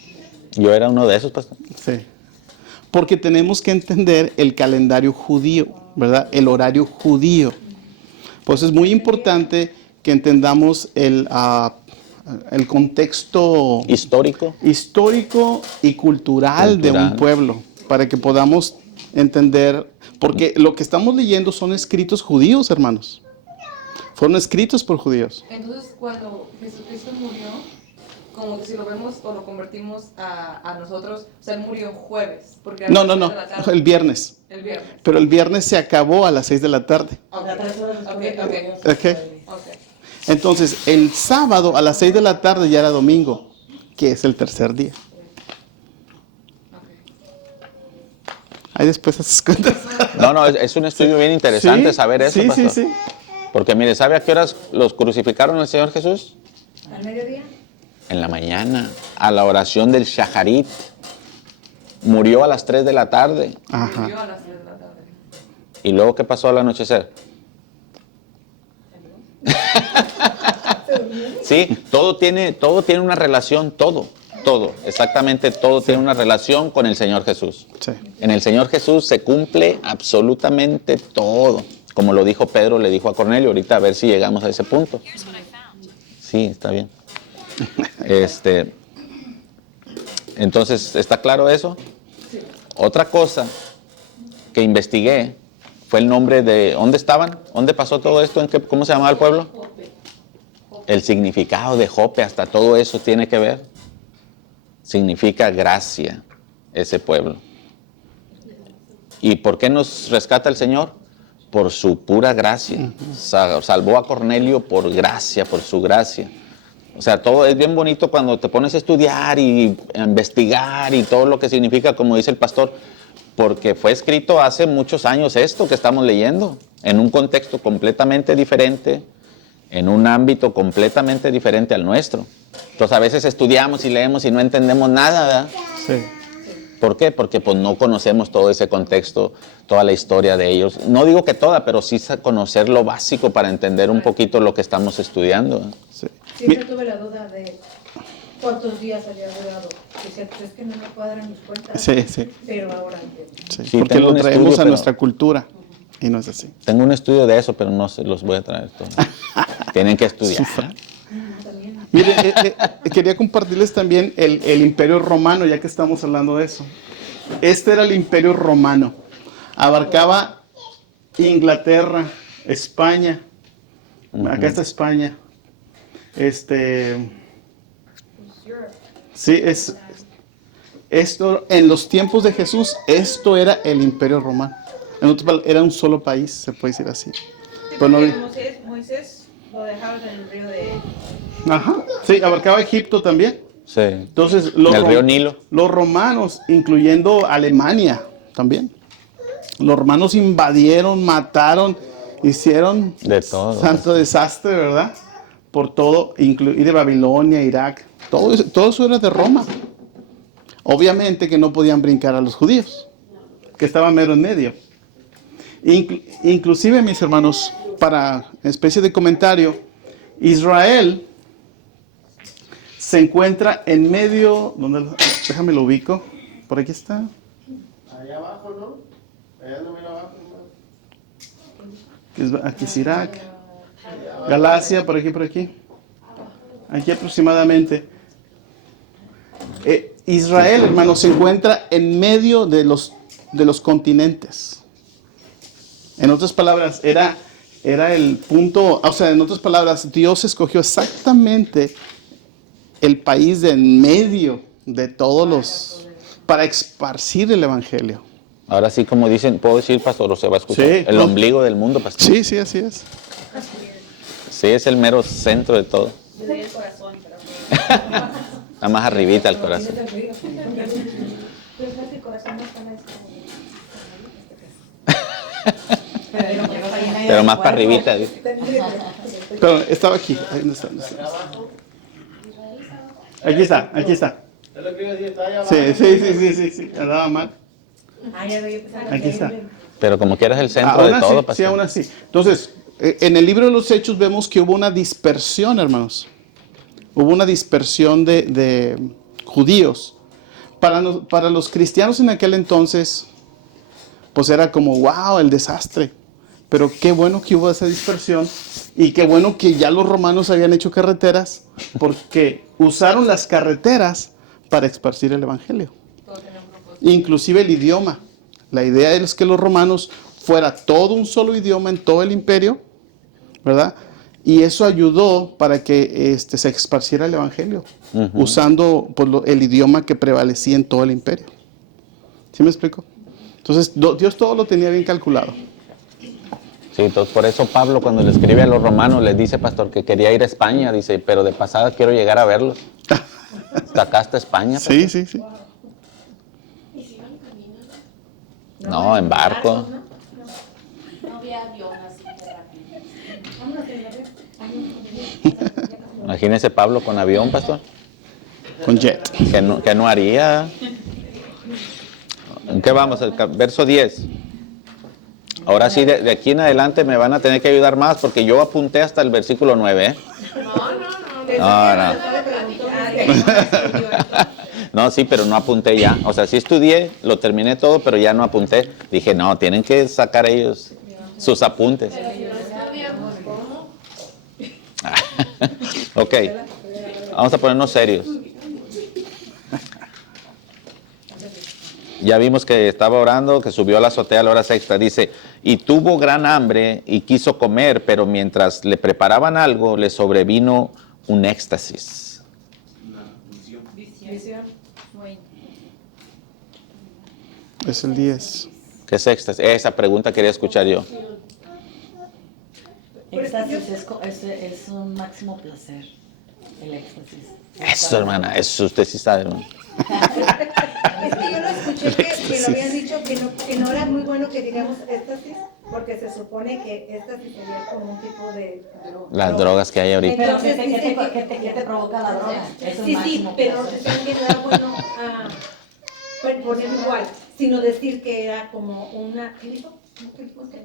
Yo era uno de esos, pastor. Sí. Porque tenemos que entender el calendario judío, ¿verdad? El horario judío. Pues es muy importante que entendamos el contexto Histórico. y cultural de un pueblo, para que podamos entender, porque lo que estamos leyendo son escritos judíos, hermanos. Fueron escritos por judíos. Entonces, cuando Jesucristo murió, como que si lo vemos o lo convertimos a nosotros, o sea, él murió jueves. Porque era No, las 6 de la tarde. el viernes. El viernes. Pero el viernes se acabó a las 6 de la tarde. Ok. Entonces, el sábado a las 6 de la tarde ya era domingo, que es el tercer día. Ahí después haces cuentas. No, es un estudio bien interesante saber eso, pastor. Sí. Porque mire, ¿sabe a qué horas los crucificaron al Señor Jesús? ¿Al mediodía? En la mañana, a la oración del Shaharit. Murió a las 3 de la tarde. Ajá. Murió a las 3 de la tarde. ¿Y luego qué pasó al anochecer? Sí, todo tiene una relación, todo. todo, exactamente todo tiene una relación con el Señor Jesús. Sí. En el Señor Jesús se cumple absolutamente todo. Como lo dijo Pedro, le dijo a Cornelio, ahorita a ver si llegamos a ese punto. Sí, está bien. Entonces, ¿está claro eso? Sí. Otra cosa que investigué fue el nombre de... ¿Dónde estaban? ¿Dónde pasó todo esto? ¿Cómo se llamaba el pueblo? El significado de Jope, hasta todo eso tiene que ver. Significa gracia, ese pueblo. ¿Y por qué nos rescata el Señor? Por su pura gracia. Salvó a Cornelio por gracia, por su gracia. O sea, todo es bien bonito cuando te pones a estudiar y a investigar y todo lo que significa, como dice el pastor, porque fue escrito hace muchos años esto que estamos leyendo, en un contexto completamente diferente, en un ámbito completamente diferente al nuestro. Entonces a veces estudiamos y leemos y no entendemos nada, ¿verdad? Sí. ¿Por qué? Porque pues no conocemos todo ese contexto, toda la historia de ellos. No digo que toda, pero sí conocer lo básico para entender un poquito lo que estamos estudiando, ¿verdad? Sí. Siempre tuve la duda de cuántos días había durado. Decía, pues es que no me cuadran mis cuentas. Sí, sí. Pero ahora entiendo. Sí, Sí, porque tengo lo un traemos estudio, a pero- nuestra cultura y no es así. Tengo un estudio de eso, pero no se los voy a traer todos. Tienen que estudiar. También. Mire, quería compartirles también el Imperio Romano, ya que estamos hablando de eso. Este era el Imperio Romano. Abarcaba Inglaterra, España. Acá está España. Sí, esto en los tiempos de Jesús, esto era el Imperio Romano. En otras palabras, era un solo país, se puede decir así. Sí, Pero no- porque Moisés lo dejaron en el río de... Ajá, sí, abarcaba Egipto también. Sí. Entonces, El río Nilo. los romanos, incluyendo Alemania también. Los romanos invadieron, mataron, hicieron De todo. santo desastre, ¿verdad? Por todo, y de Babilonia, Irak, todo eso era de Roma. Obviamente que no podían brincar a los judíos, que estaban mero en medio. Inclusive, mis hermanos, para especie de comentario, Israel se encuentra en medio, déjame lo ubico, por aquí está. Allá abajo, ¿no? Allá no mira abajo, ¿no? Aquí es Irak, Galacia, por aquí. Aquí aproximadamente. Israel, hermano, se encuentra en medio de los continentes. En otras palabras, era el punto, o sea, en otras palabras, Dios escogió exactamente el país de en medio de todos los, para esparcir el evangelio. Ahora sí, como dicen, puedo decir, pastor, o se va a escuchar. Sí, El no. ombligo del mundo, pastor. Sí, sí, así es. Sí, es el mero centro de todo. Yo diría el corazón, pero... Está más arribita el corazón. Pero es que el corazón no está en la Pero más para arribita. ¿sí? Pero estaba aquí. Ahí no está. Aquí está. Es lo que iba a decir, está allá abajo. Sí. Andaba mal. Ah, ya veo, pensaba Aquí que está. Pero como quiera es el centro Aún de así, todo, sí, pastor. aún así. Entonces, en el libro de los Hechos vemos que hubo una dispersión, hermanos. Hubo una dispersión de judíos. Para los cristianos en aquel entonces, pues era como, wow, el desastre. Pero qué bueno que hubo esa dispersión y qué bueno que ya los romanos habían hecho carreteras porque usaron las carreteras para esparcir el evangelio. Inclusive el idioma. La idea es que los romanos fuera todo un solo idioma en todo el imperio, ¿verdad? Y eso ayudó para que se esparciera el evangelio, usando pues, el idioma que prevalecía en todo el imperio. ¿Sí me explico? Entonces, Dios todo lo tenía bien calculado. Sí, entonces por eso Pablo cuando le escribe a los romanos les dice, pastor, que quería ir a España, dice, pero de pasada quiero llegar a verlos. Hasta acá hasta España. Sí, sí, sí. No, en barco. No había avión así de rápido. Imagínese Pablo con avión, pastor. Con jet. Que no haría. ¿En qué vamos? El verso 10. Ahora sí, de aquí en adelante me van a tener que ayudar más porque yo apunté hasta el versículo 9. ¿eh? No. No, no. No, sí, pero no apunté ya. O sea, sí estudié, lo terminé todo, pero ya no apunté. Dije, no, tienen que sacar ellos sus apuntes. Ok, vamos a ponernos serios. Ya vimos que estaba orando, que subió a la azotea a la hora sexta. Dice, y tuvo gran hambre y quiso comer, pero mientras le preparaban algo, le sobrevino un éxtasis. Es el 10. ¿Qué es éxtasis? Esa pregunta quería escuchar yo. Éxtasis es un máximo placer. El éxtasis. Eso, hermana, eso usted sí sabe, hermano. Es que yo lo escuché que lo habían dicho que no era muy bueno que digamos éxtasis, porque se supone que éxtasis sería como un tipo de Las drogas que hay ahorita. Pero Entonces, ¿qué te provoca la droga? Es un Sí, máximo pero placer. también era bueno ponerlo igual, sino decir que era como una... ¿Qué dijo? ¿Qué dijo usted?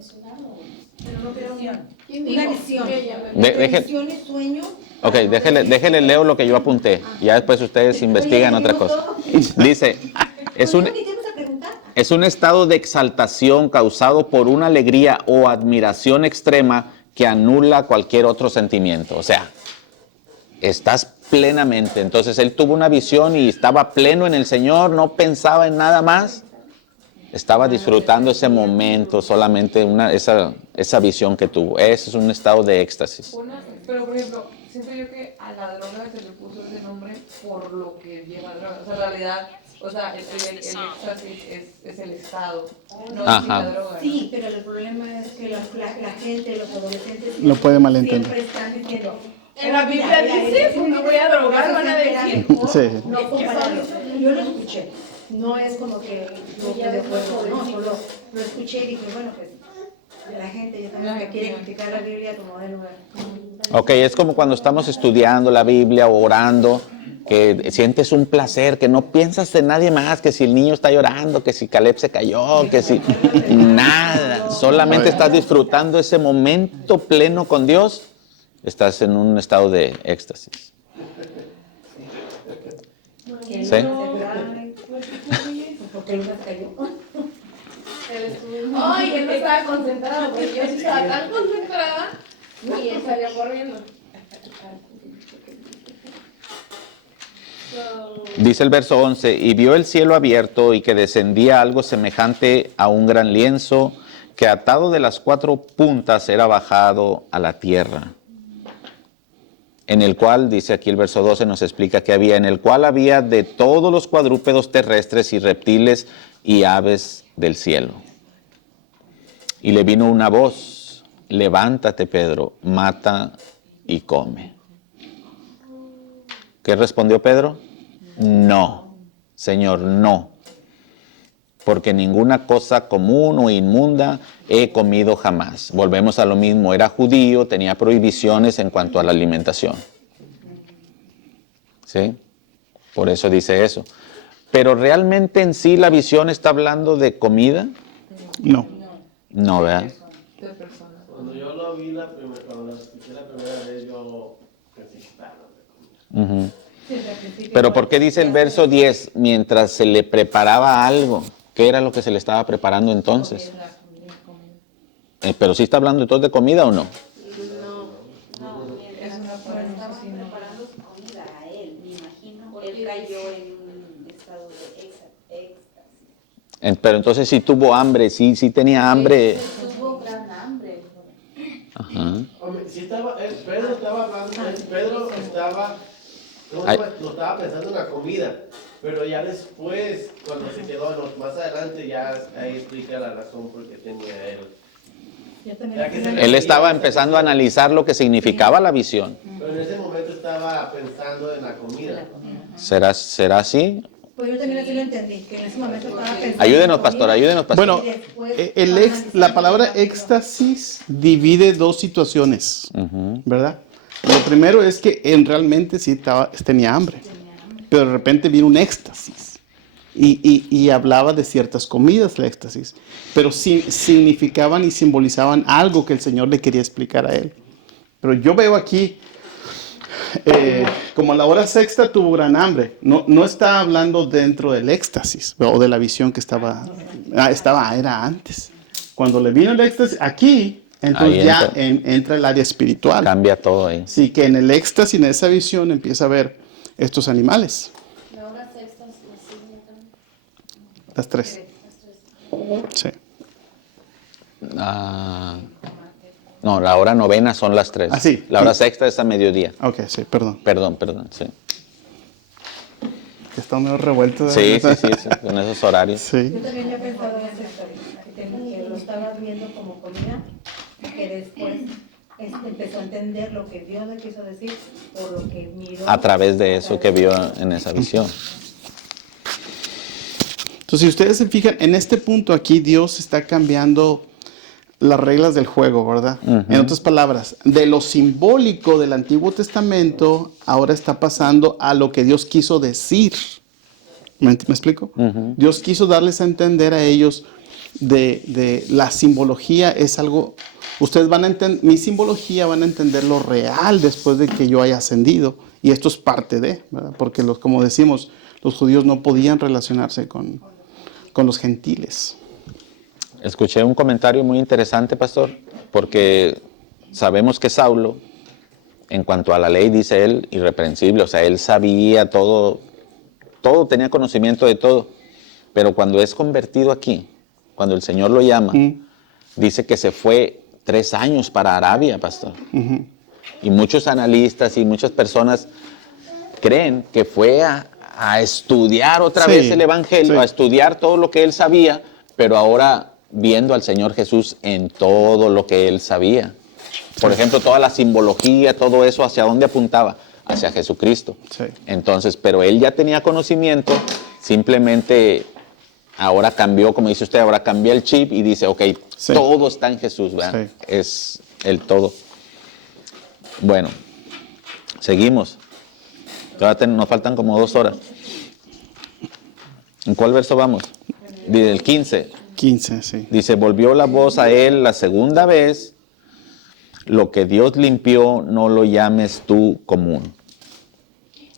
Pero no creo una visión. Visión y sueño. Ok, déjele leo lo que yo apunté. Ya después ustedes investigan otra cosa. Dice, es un estado de exaltación causado por una alegría o admiración extrema que anula cualquier otro sentimiento. O sea, estás plenamente. Entonces él tuvo una visión y estaba pleno en el Señor, no pensaba en nada más. Estaba disfrutando ese momento, solamente esa visión que tuvo. Ese es un estado de éxtasis. Pero, por ejemplo, siento yo que a la droga se le puso ese nombre por lo que lleva droga. O sea, en realidad, o sea, el éxtasis es el estado, no es la droga. Sí, pero el problema es que la gente, los adolescentes, Lo puede malentender. siempre están diciendo... En la Biblia dice, pues me voy a drogar, van a decir. Sí. No, comparado. Yo lo escuché. No es como que yo estoy de acuerdo, no, solo lo escuché y dije, bueno, pues la gente ya también que quiere criticar la Biblia como de lugar. Ok, es como cuando estamos estudiando la Biblia o orando, que sientes un placer, que no piensas en nadie más, que si el niño está llorando, que si Caleb se cayó, que si... Nada, solamente estás disfrutando ese momento pleno con Dios, estás en un estado de éxtasis. ¿Sí? Porque Lucas cayó. Ay, él no estaba concentrado, porque yo sí estaba tan concentrada y él salió corriendo. Dice el verso 11, y vio el cielo abierto y que descendía algo semejante a un gran lienzo que atado de las 4 puntas era bajado a la tierra. En el cual, dice aquí el verso 12, nos explica que había, en el cual había de todos los cuadrúpedos terrestres y reptiles y aves del cielo. Y le vino una voz, levántate Pedro, mata y come. ¿Qué respondió Pedro? No, Señor, no. Porque ninguna cosa común o inmunda he comido jamás. Volvemos a lo mismo, era judío, tenía prohibiciones en cuanto a la alimentación. ¿Sí? Por eso dice eso. Pero realmente en sí la visión está hablando de comida. No. No, ¿verdad? Cuando yo lo vi cuando lo escuché la primera vez, yo pensé que estaba de comida. Pero ¿por qué dice el verso 10? Mientras se le preparaba algo. ¿Qué era lo que se le estaba preparando entonces? ¿Pero sí está hablando entonces de comida o no? Estaba preparando comida a él, me imagino. Él cayó en un estado de éxtasis. Pero entonces sí tuvo hambre, sí tenía hambre. Tuvo gran hambre. Ajá. Hombre, sí estaba, Pedro estaba hablando, Pedro estaba, lo estaba pensando en la comida, pero ya después, cuando se quedó, más adelante ya ahí explica la razón por qué tenía él. Él estaba empezando a analizar lo que significaba la visión. Pero en ese momento estaba pensando en la comida. ¿Será así? Pues yo también así lo entendí, que en ese momento estaba pensando... Ayúdenos, pastor, ayúdenos, pastor. Bueno, la palabra éxtasis divide 2 situaciones, ¿verdad? Lo primero es que él realmente sí tenía hambre, pero de repente vino un éxtasis y hablaba de ciertas comidas, el éxtasis, pero significaban y simbolizaban algo que el Señor le quería explicar a él. Pero yo veo aquí como a la hora sexta tuvo gran hambre. No está hablando dentro del éxtasis o de la visión que era antes. Cuando le vino el éxtasis, aquí, entonces Ahí ya entra el área espiritual. Cambia todo ahí. Sí, que en el éxtasis, en esa visión, empieza a ver estos animales. La hora sexta es la signa también. Las tres. Sí. No, la hora novena son las 3. Ah, sí. La hora sexta es a mediodía. Ok, sí, perdón. Perdón, sí. Está medio revuelto. Sí, con esos horarios. Sí. Yo también ya pensaba que lo estaba viendo como comida, que después empezó a entender lo que Dios le quiso decir por lo que miró. A través de eso que vio en esa visión. Entonces, si ustedes se fijan, en este punto aquí Dios está cambiando las reglas del juego, ¿verdad? En otras palabras, de lo simbólico del Antiguo Testamento, ahora está pasando a lo que Dios quiso decir. ¿Me explico? Dios quiso darles a entender a ellos de la simbología es algo. Ustedes van a entender, mi simbología van a entender lo real después de que yo haya ascendido. Y esto es parte de, ¿verdad? Porque como decimos, los judíos no podían relacionarse con los gentiles. Escuché un comentario muy interesante, pastor, porque sabemos que Saulo, en cuanto a la ley, dice él, irreprensible, o sea, él sabía todo, tenía conocimiento de todo, pero cuando es convertido aquí, cuando el Señor lo llama, dice que se fue 3 años para Arabia, pastor. Y muchos analistas y muchas personas creen que fue a estudiar otra vez el Evangelio, a estudiar todo lo que él sabía, pero ahora viendo al Señor Jesús en todo lo que él sabía. Por ejemplo, toda la simbología, todo eso, ¿hacia dónde apuntaba? Hacia Jesucristo. Sí. Entonces, pero él ya tenía conocimiento, simplemente ahora cambió, como dice usted, ahora cambió el chip y dice, ok, todo está en Jesús, ¿verdad? Sí. Es el todo. Bueno, seguimos. Todavía nos faltan como 2 horas. ¿En cuál verso vamos? Del 15. 15, sí. Dice, volvió la voz a él la segunda vez, lo que Dios limpió no lo llames tú común.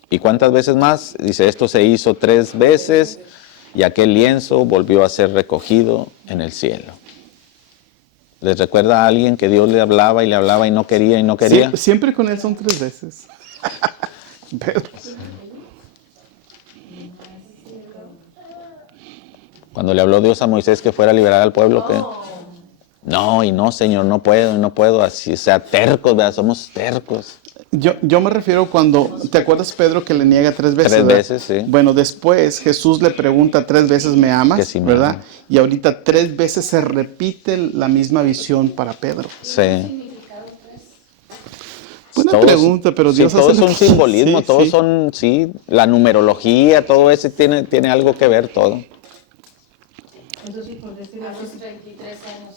¿Y cuántas veces más? Dice, esto se hizo 3 veces y aquel lienzo volvió a ser recogido en el cielo. ¿Les recuerda a alguien que Dios le hablaba y no quería y no quería? Siempre con él son 3 veces. Pedro. Cuando le habló Dios a Moisés que fuera a liberar al pueblo, ¿qué? No, Señor, no puedo, así, o sea, tercos, ¿verdad? Somos tercos. Yo me refiero cuando, ¿te acuerdas Pedro que le niega 3 veces? 3 ¿verdad? veces, sí. Bueno, después Jesús le pregunta 3 veces, ¿me amas? Que sí me ¿verdad? ama. Y ahorita 3 veces se repite la misma visión para Pedro. Sí. Buena pregunta, pero Dios sí, todos hace lo son que- simbolismo, sí, todos sí. son, la numerología, todo eso tiene algo que ver, todo. Entonces, por decir A así, los 33 años.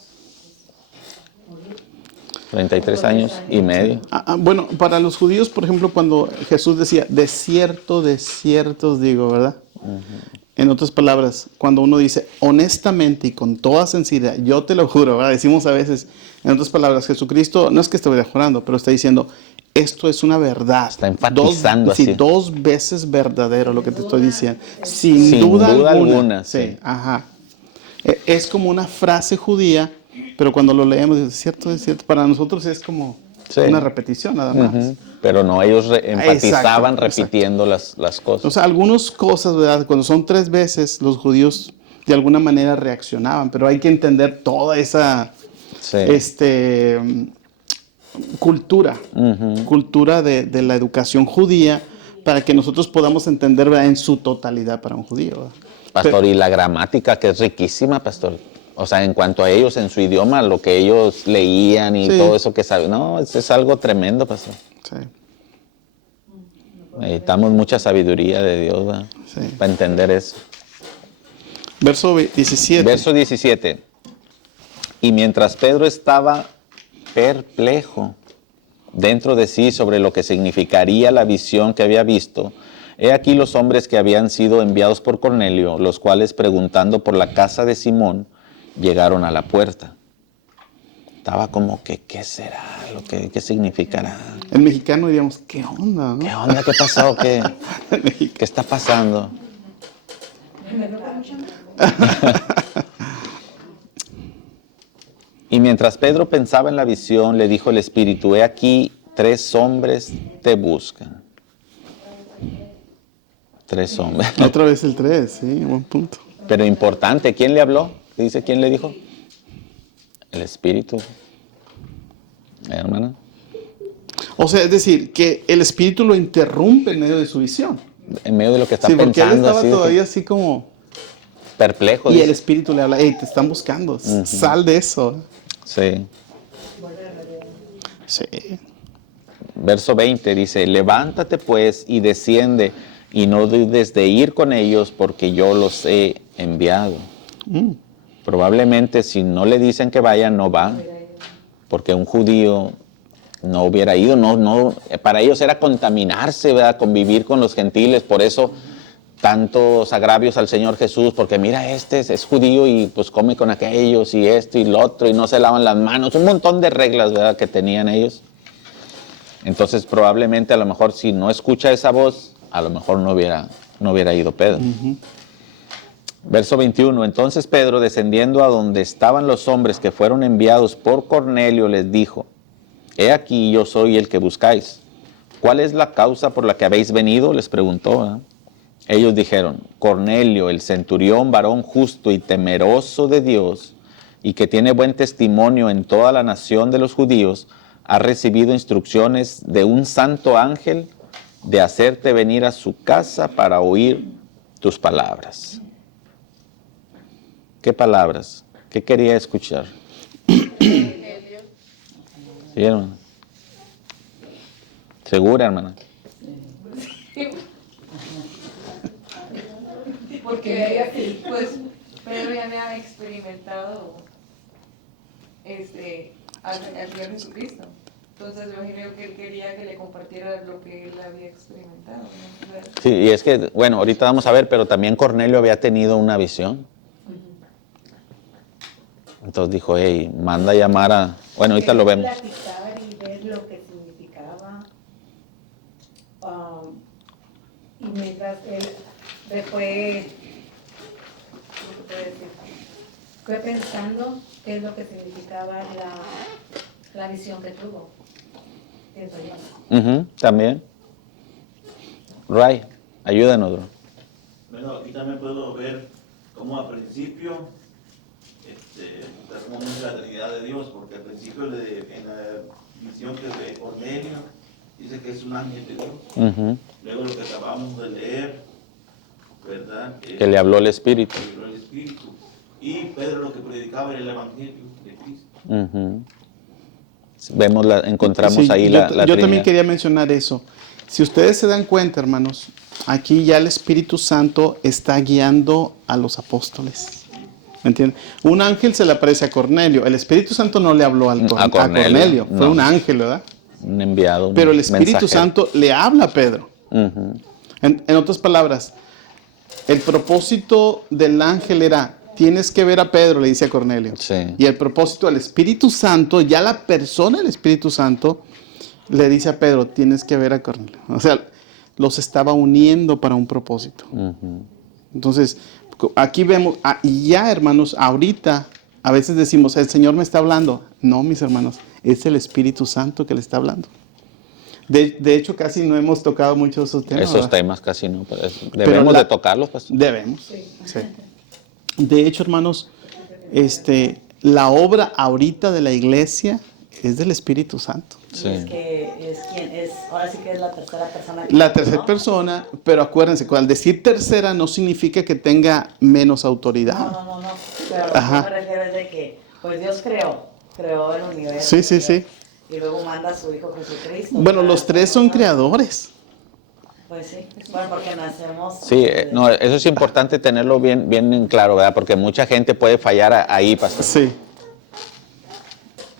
33 años y medio. Bueno, para los judíos, por ejemplo, cuando Jesús decía, de cierto os digo, ¿verdad? En otras palabras, cuando uno dice honestamente y con toda sinceridad, yo te lo juro, ¿verdad? Decimos a veces, en otras palabras, Jesucristo, no es que esté jurando, pero está diciendo, esto es una verdad. Está enfatizando así. 2 veces verdadero lo que te estoy diciendo. Sin Sin duda duda alguna. alguna, Sí, sí. ajá. Es como una frase judía, pero cuando lo leemos, es cierto, para nosotros es como Sí. una repetición nada más. Ujú. Pero no, ellos enfatizaban Exacto, repitiendo las cosas. O sea, algunas cosas, ¿verdad? Cuando son 3 veces, los judíos de alguna manera reaccionaban, pero hay que entender toda esa Sí. cultura de la educación judía para que nosotros podamos entender, ¿verdad?, en su totalidad para un judío, ¿verdad? Pastor, y la gramática que es riquísima, pastor. O sea, en cuanto a ellos, en su idioma, lo que ellos leían y Sí. todo eso que saben. No, es algo tremendo, pastor. Sí, Necesitamos mucha sabiduría de Dios, ¿verdad? sí. Para entender eso. Verso 17. Verso 17. Y mientras Pedro estaba perplejo dentro de sí sobre lo que significaría la visión que había visto, he aquí los hombres que habían sido enviados por Cornelio, los cuales preguntando por la casa de Simón, llegaron a la puerta. Estaba como que, ¿qué será? ¿Qué significará? En mexicano diríamos, ¿qué onda? ¿no? ¿Qué onda? ¿Qué pasó? ¿Qué está pasando? Y mientras Pedro pensaba en la visión, le dijo el Espíritu, he aquí, 3 hombres te buscan. 3 hombres. Otra vez el 3, sí, buen punto. Pero importante, ¿quién le habló? Dice, ¿quién le dijo? El Espíritu. Hermana. O sea, es decir, que el Espíritu lo interrumpe en medio de su visión. En medio de lo que está Sí, porque él pensando. estaba Así de todavía que, así como... perplejo. Y Dice. el Espíritu le habla, hey, te están buscando, sal de eso. Sí. Sí. Verso 20 dice, levántate pues y desciende y no dudes de ir con ellos porque yo los he enviado. Probablemente si no le dicen que vaya, no va, porque un judío no hubiera ido, para ellos era contaminarse, ¿verdad? Convivir con los gentiles, por eso tantos agravios al Señor Jesús, porque mira, este es judío y pues come con aquellos y esto y lo otro y no se lavan las manos, un montón de reglas, ¿verdad?, que tenían ellos. Entonces probablemente a lo mejor si no escucha esa voz, a lo mejor no hubiera ido Pedro. Verso 21, entonces Pedro, descendiendo a donde estaban los hombres que fueron enviados por Cornelio, les dijo, he aquí yo soy el que buscáis. ¿Cuál es la causa por la que habéis venido? Les preguntó. ¿Eh? Ellos dijeron, Cornelio, el centurión, varón justo y temeroso de Dios, y que tiene buen testimonio en toda la nación de los judíos, ha recibido instrucciones de un santo ángel de hacerte venir a su casa para oír tus palabras. ¿Qué palabras? ¿Qué quería escuchar? ¿Sí, hermana? ¿Segura, hermana? Porque pues Pedro ya había experimentado al Señor Jesucristo. Entonces me imagino que él quería que le compartiera lo que él había experimentado, ¿no? O sea, Sí, y es que, bueno, ahorita vamos a ver, pero también Cornelio había tenido una visión. Entonces dijo, hey, manda a llamar a... Bueno, ahorita lo vemos. Platicar y ver lo que significaba. Y mientras él después, ¿cómo se puede decir? Fue pensando qué es lo que significaba la visión que tuvo. Pienso yo. También. Ray, ayúdanos, bro. Bueno, aquí también puedo ver cómo al principio está como la Trinidad de Dios, porque al principio en la visión que de Cornelio dice que es un ángel de Dios. Luego lo que acabamos de leer, ¿verdad? Que le habló el Espíritu. Que le habló el Espíritu. Y Pedro lo que predicaba era el Evangelio de Cristo. Encontramos Sí, ahí la yo Trinidad. también quería mencionar eso. Si ustedes se dan cuenta, hermanos, aquí ya el Espíritu Santo está guiando a los apóstoles. ¿Me entienden? Un ángel se le aparece a Cornelio. El Espíritu Santo no le habló a Cornelio. Fue no. un ángel, ¿verdad? Un enviado. Pero el Espíritu mensajero. Santo le habla a Pedro. En otras palabras, el propósito del ángel era, tienes que ver a Pedro, le dice a Cornelio. Sí. Y el propósito del Espíritu Santo, ya la persona del Espíritu Santo, le dice a Pedro, tienes que ver a Cornelio. O sea, los estaba uniendo para un propósito. Entonces, aquí vemos, y ya hermanos, ahorita, a veces decimos, el Señor me está hablando. No, mis hermanos, es el Espíritu Santo que le está hablando. De hecho, casi no hemos tocado mucho esos temas. Esos ¿verdad? temas casi no. Debemos de tocarlos, pastor. Debemos. Sí. De hecho, hermanos, la obra ahorita de la iglesia es del Espíritu Santo. Sí. Ahora sí que es la tercera persona. La tercera persona, pero acuérdense, al decir tercera no significa que tenga menos autoridad. No. Pero lo que me refiero es de que, pues Dios creó el universo. Sí. Y luego manda a su Hijo Jesucristo. Bueno, los tres son creadores. Pues sí, bueno, porque nacemos... Sí, no, eso es importante tenerlo bien en claro, ¿verdad? Porque mucha gente puede fallar ahí, pastor. Sí.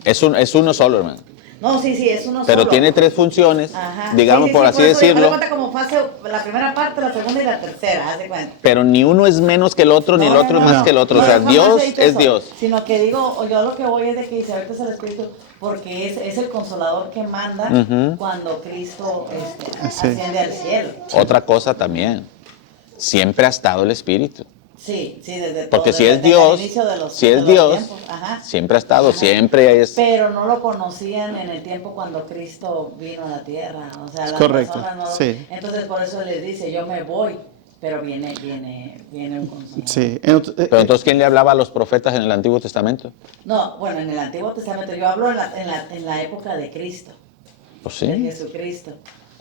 Es uno solo, hermano. No, sí, es uno Pero solo. tiene 3 funciones, Ajá. digamos, Sí, por así eso, decirlo. cuenta como como fase, la primera parte, la segunda y la tercera, haz de cuenta. Pero ni uno es menos que el otro, ni el otro es más que el otro. O sea, no, Dios no se dice es eso, Dios. Sino que digo, yo lo que voy es de que dice, ahorita es el Espíritu, porque es el Consolador que manda cuando Cristo asciende al cielo. Otra cosa también, siempre ha estado el Espíritu. Sí, desde Porque todo, si es desde Dios, el inicio de los tiempos. Ajá. siempre ha estado, siempre es. Pero no lo conocían en el tiempo cuando Cristo vino a la tierra. O sea, las correcto, personas no. sí. Entonces por eso les dice, yo me voy, pero viene un consolador. Sí. Pero entonces, ¿quién le hablaba a los profetas en el Antiguo Testamento? No, bueno, en el Antiguo Testamento, yo hablo en la época de Cristo, Pues de sí. Jesucristo.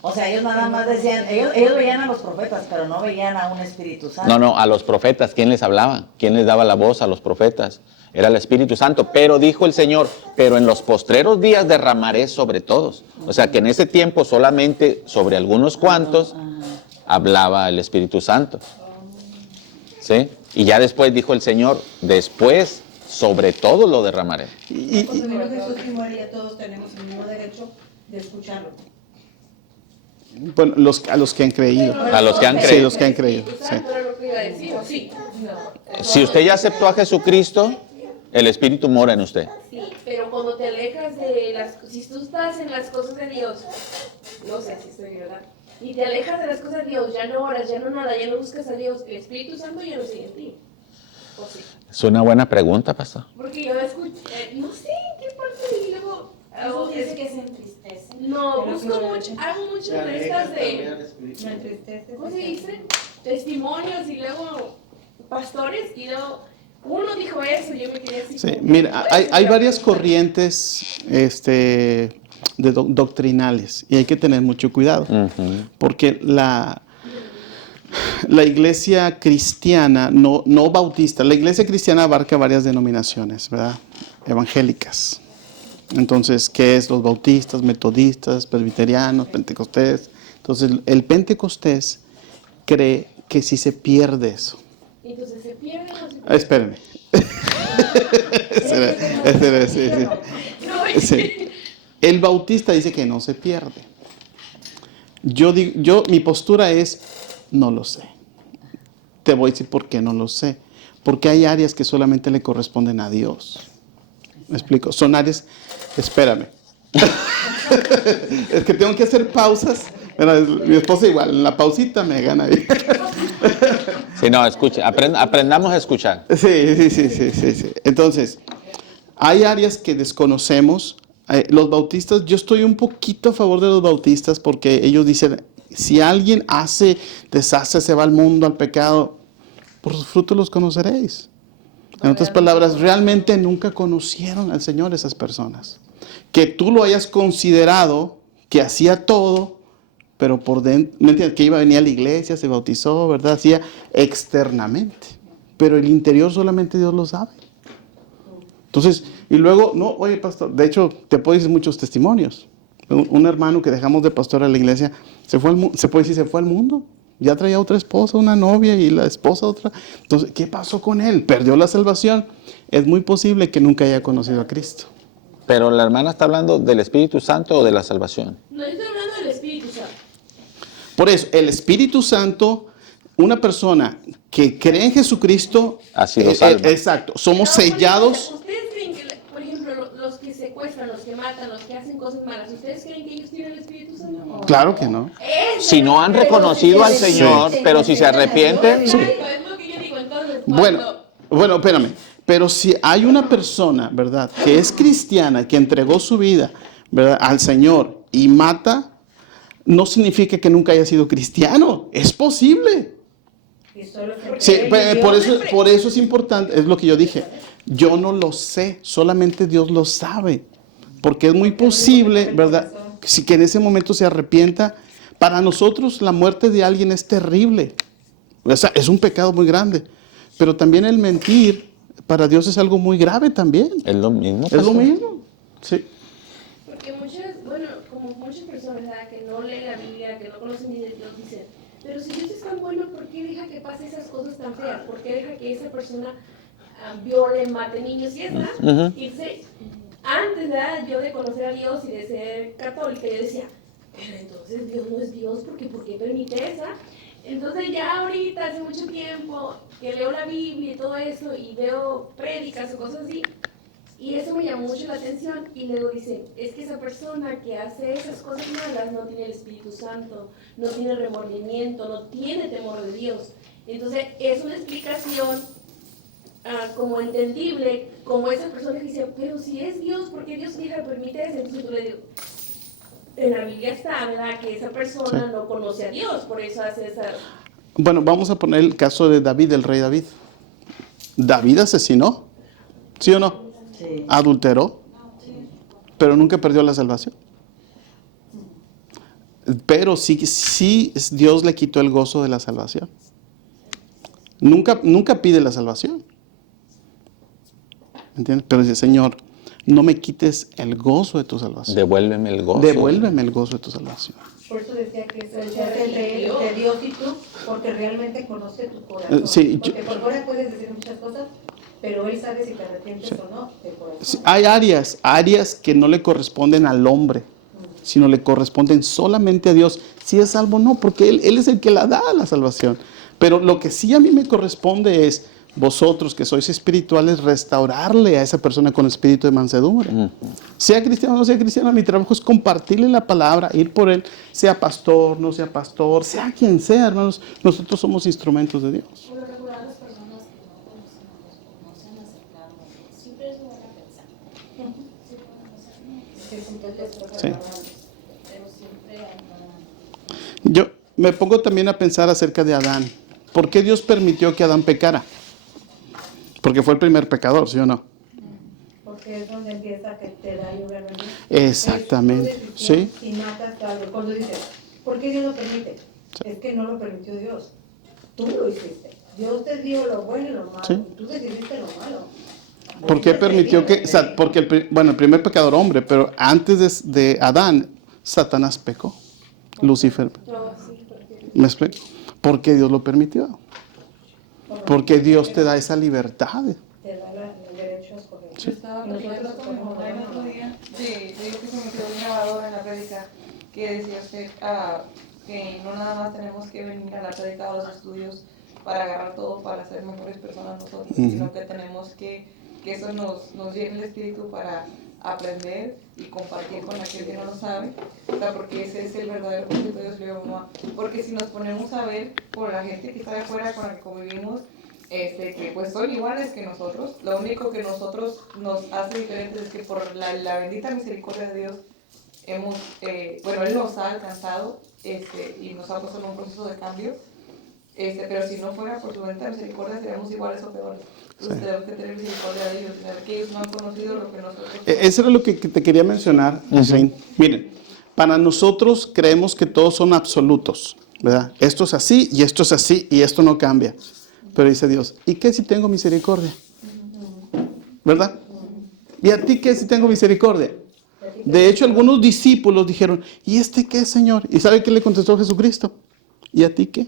O sea, ellos nada más decían, ellos veían a los profetas, pero no veían a un Espíritu Santo. No, a los profetas, ¿quién les hablaba? ¿Quién les daba la voz a los profetas? Era el Espíritu Santo. Pero dijo el Señor, pero en los postreros días derramaré sobre todos. O sea, que en ese tiempo solamente sobre algunos cuantos hablaba el Espíritu Santo. ¿Sí? Y ya después dijo el Señor, después sobre todo lo derramaré. Cuando vino Jesús y muere, ya todos tenemos el mismo derecho de escucharlo. Bueno, a los que han creído. A los que han Sí, creído. los que han creído. Sí. Era lo que iba a decir, ¿o sí? Si usted ya aceptó a Jesucristo, el Espíritu mora en usted. Sí, pero cuando te alejas de si tú estás en las cosas de Dios, no sé si estoy verdad, y te alejas de las cosas de Dios, ya no oras, ya no nada, ya no buscas a Dios, el Espíritu Santo ya no sigue en ti. ¿O sí? Es una buena pregunta, pastor. Porque yo escuché, no sé en qué parte y luego Dice que se entristece. no, busco mucho, hago muchas de estas de, Me entristece. ¿cómo se dice? Testimonios y luego pastores y luego uno dijo eso, yo me quedé así. Sí, como, mira, hay varias corrientes doctrinales y hay que tener mucho cuidado. Porque la iglesia cristiana, no bautista, la iglesia cristiana abarca varias denominaciones, ¿verdad? Evangélicas. Entonces, ¿qué es? Los bautistas, metodistas, presbiterianos, pentecostés. Entonces, el pentecostés cree que si se pierde eso. Entonces se pierde o no se pierde. Espérenme. Espérenme, sí. Sí. El bautista dice que no se pierde. Mi postura es, no lo sé. Te voy a decir por qué no lo sé. Porque hay áreas que solamente le corresponden a Dios. ¿Me explico? Son áreas, espérame. Es que tengo que hacer pausas. Bueno, mi esposa igual, en la pausita me gana ahí. Sí, no, escuche, aprendamos a escuchar. Sí. Entonces, hay áreas que desconocemos. Los bautistas, yo estoy un poquito a favor de los bautistas porque ellos dicen, si alguien deshace, se va al mundo, al pecado, por sus frutos los conoceréis. En otras palabras, realmente nunca conocieron al Señor esas personas. Que tú lo hayas considerado, que hacía todo, pero por dentro, ¿me entiendes? Que iba a venir a la iglesia, se bautizó, ¿verdad? Hacía externamente. Pero el interior solamente Dios lo sabe. Entonces, y luego, no, oye, pastor, de hecho, te puedo decir muchos testimonios. Un hermano que dejamos de pastor a la iglesia, se puede decir, se fue al mundo. Ya traía otra esposa, una novia y la esposa otra. Entonces, ¿qué pasó con él? ¿Perdió la salvación? Es muy posible que nunca haya conocido a Cristo. Pero la hermana está hablando del Espíritu Santo o de la salvación. No estoy hablando del Espíritu Santo. Por eso, el Espíritu Santo, una persona que cree en Jesucristo, ha sido salva. Exacto, somos sellados. ¿Ustedes creen que, por ejemplo, los que secuestran, los que matan, los que hacen cosas malas, ¿ustedes creen que ellos tienen el Espíritu Santo? Claro que no. Si no han reconocido al Señor, pero si se arrepienten. Es lo que yo digo, entonces. Bueno, espérame. Pero si hay una persona, ¿verdad?, que es cristiana, que entregó su vida, ¿verdad?, al Señor y mata, no significa que nunca haya sido cristiano. Es posible. Sí, por eso es importante, es lo que yo dije. Yo no lo sé, solamente Dios lo sabe. Porque es muy posible, ¿verdad?, que en ese momento se arrepienta. Para nosotros la muerte de alguien es terrible. O sea, es un pecado muy grande. Pero también el mentir, para Dios es algo muy grave también. Es lo mismo. Es lo mismo, sí. Porque como muchas personas, ¿verdad?, que no leen la Biblia, que no conocen ni de Dios, dicen, pero si Dios es tan bueno, ¿por qué deja que pase esas cosas tan feas? ¿Por qué deja que esa persona viole, mate niños y esa? Antes, ¿verdad?, yo de conocer a Dios y de ser católica, yo decía, pero entonces Dios no es Dios, porque ¿por qué permite esa? Entonces ya ahorita, hace mucho tiempo, que leo la Biblia y todo eso, y veo prédicas o cosas así, y eso me llamó mucho la atención, y luego dice, es que esa persona que hace esas cosas malas no tiene el Espíritu Santo, no tiene remordimiento, no tiene temor de Dios. Entonces es una explicación como entendible, como esa persona que dice, pero si es Dios, ¿por qué Dios permite eso? Entonces tú le digo, en la Biblia está, ¿verdad? Que esa persona no conoce a Dios, por eso hace esa... Bueno, vamos a poner el caso de David, el rey David. David asesinó, ¿sí o no? Sí. Adulteró, pero nunca perdió la salvación. Pero sí Dios le quitó el gozo de la salvación. Nunca pide la salvación. ¿Entiendes? Pero dice, Señor, no me quites el gozo de tu salvación. Devuélveme el gozo. Devuélveme el gozo de tu salvación. Por eso decía que se hace entre Dios y tú, porque realmente conoce tu corazón. Sí, porque por fuera puedes decir muchas cosas, pero Él sabe si te arrepientes o no de corazón. Sí, hay áreas que no le corresponden al hombre, sino le corresponden solamente a Dios. Si es salvo, no, porque Él es el que la da la salvación. Pero lo que sí a mí me corresponde es, vosotros que sois espirituales, restaurarle a esa persona con espíritu de mansedumbre. Sea cristiano o no sea cristiano, mi trabajo es compartirle la palabra, ir por él, sea pastor, no sea pastor, sea quien sea, hermanos, nosotros somos instrumentos de Dios. Por lo regular, las personas que no conocen a Dios, no se han acercado a Dios, siempre eso van a pensar. Sí. Pero siempre Yo me pongo también a pensar acerca de Adán. ¿Por qué Dios permitió que Adán pecara? Porque fue el primer pecador, ¿sí o no? Porque es donde empieza que te da libre albedrío. Exactamente, sí. Y matas algo. Cuando dices, ¿por qué Dios lo permite? Sí. Es que no lo permitió Dios. Tú lo hiciste. Dios te dio lo bueno y lo malo. Sí. Y tú decidiste lo malo. ¿Por qué permitió que...? Porque el primer pecador hombre, pero antes de Adán, Satanás pecó. Lucifer. ¿Me explico? ¿Por qué Dios lo permitió? Porque Dios te da esa libertad. Te da el derecho a escoger. Yo estaba leyendo con mi mamá el otro día, que se me quedó un grabador en la prédica que decía usted que no nada más tenemos que venir a la prédica o a los estudios para agarrar todo, para ser mejores personas nosotros, sino que tenemos que eso nos llene el espíritu para aprender y compartir con aquel que no lo sabe, o sea, porque ese es el verdadero propósito de Dios, le digo, mamá, porque si nos ponemos a ver por la gente que está de afuera con la que convivimos, que pues son iguales que nosotros, lo único que nosotros nos hace diferentes es que por la bendita misericordia de Dios hemos, Él nos ha alcanzado y nos ha puesto en un proceso de cambio, pero si no fuera por su bendita misericordia seríamos iguales o peores. Entonces tenemos que tener misericordia de ellos, que ellos no han conocido lo que nosotros... Eso era lo que te quería mencionar. Miren, para nosotros creemos que todos son absolutos, ¿verdad? Esto es así y esto es así y esto no cambia. Pero dice Dios, ¿y qué si tengo misericordia? ¿Verdad? ¿Y a ti qué si tengo misericordia? De hecho, algunos discípulos dijeron, ¿y este qué, Señor? ¿Y sabe qué le contestó Jesucristo? ¿Y a ti qué?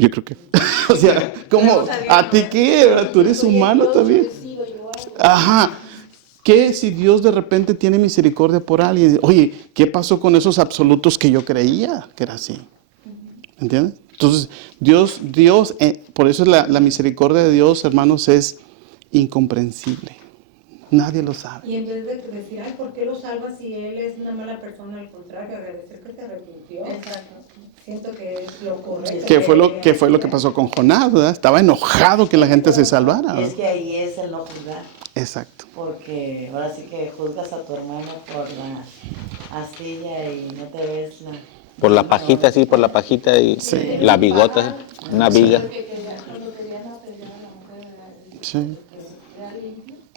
Yo creo que... o sea, ¿cómo? ¿A ti qué? ¿Tú eres humano también? Ajá. ¿Qué si Dios de repente tiene misericordia por alguien? Oye, ¿qué pasó con esos absolutos que yo creía que era así? ¿Entiendes? Entonces, Dios, por eso la misericordia de Dios, hermanos, es incomprensible. Nadie lo sabe. Y en vez de decir, ay, ¿por qué lo salvas si él es una mala persona? Al contrario, agradecer que te arrepintió. Exacto. Siento que es lo correcto. ¿Qué fue lo que pasó con Jonás, ¿verdad? Estaba enojado que la gente se salvara. Y es que ahí es el no juzgar. Exacto. Porque ahora sí que juzgas a tu hermano por la astilla y no te ves la... Por la pajita, sí, por la pajita y la bigota, una viga. Sí.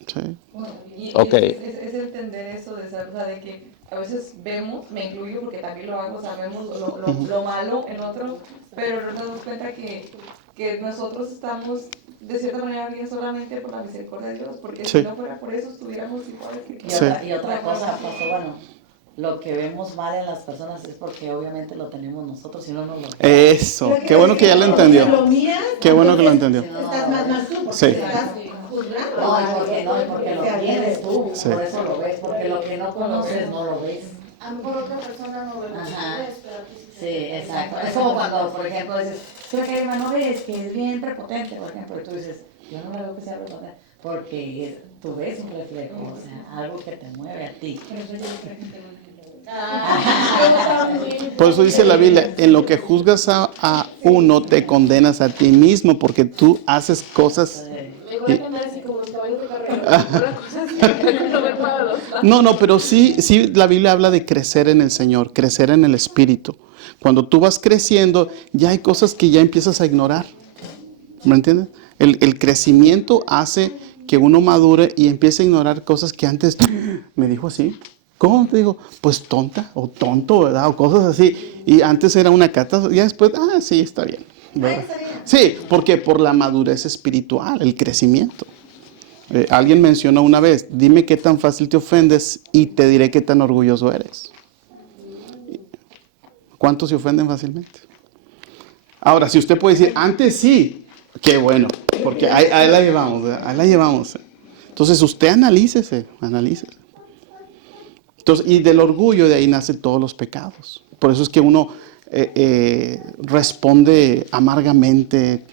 Sí. Y Okay. es entender eso de que a veces vemos, me incluyo porque también lo hago, sabemos lo malo en otro, pero no nos damos cuenta que nosotros estamos de cierta manera bien solamente por la misericordia de Dios, porque si no fuera por eso estuviéramos iguales. Y otra cosa, pastor, bueno, lo que vemos mal en las personas es porque obviamente lo tenemos nosotros, si no lo vemos. Eso, qué bueno que ya lo entendió. Qué bueno que lo entendió. Estás más mal tú, porque sí. estás juzgando. No, porque lo tienes tú, por eso lo ves, porque lo que no conoces no lo ves. A lo mejor otra persona no ve lo que Ajá. tú ves, pero a ti sí te Sí, ve. exacto. Es como cuando, por ejemplo, dices, creo que hermano ves que es bien prepotente, por ejemplo, y tú dices, yo no le veo que sea prepotente, porque tú ves un reflejo, o sea, algo que te mueve a ti. Por eso yo le traje un tema de Por eso dice la Biblia, en lo que juzgas a uno, te condenas a ti mismo, porque tú haces cosas... Mejor que andar así como los caballos de carrera. Una cosa así, no me para los lados. No, pero sí, la Biblia habla de crecer en el Señor, crecer en el Espíritu. Cuando tú vas creciendo, ya hay cosas que ya empiezas a ignorar. ¿Me entiendes? El crecimiento hace que uno madure y empiece a ignorar cosas que antes me dijo así. ¿Cómo te digo? Pues tonta o tonto, ¿verdad? O cosas así. Y antes era una catástrofe, ya después, sí, está bien. ¿verdad? Sí, porque por la madurez espiritual, el crecimiento. Alguien mencionó una vez, dime qué tan fácil te ofendes y te diré qué tan orgulloso eres. ¿Cuántos se ofenden fácilmente? Ahora, si usted puede decir, antes sí, qué bueno, porque ahí la llevamos, ¿verdad? Ahí la llevamos. Entonces usted analícese. Entonces, y del orgullo de ahí nacen todos los pecados. Por eso es que uno responde amargamente,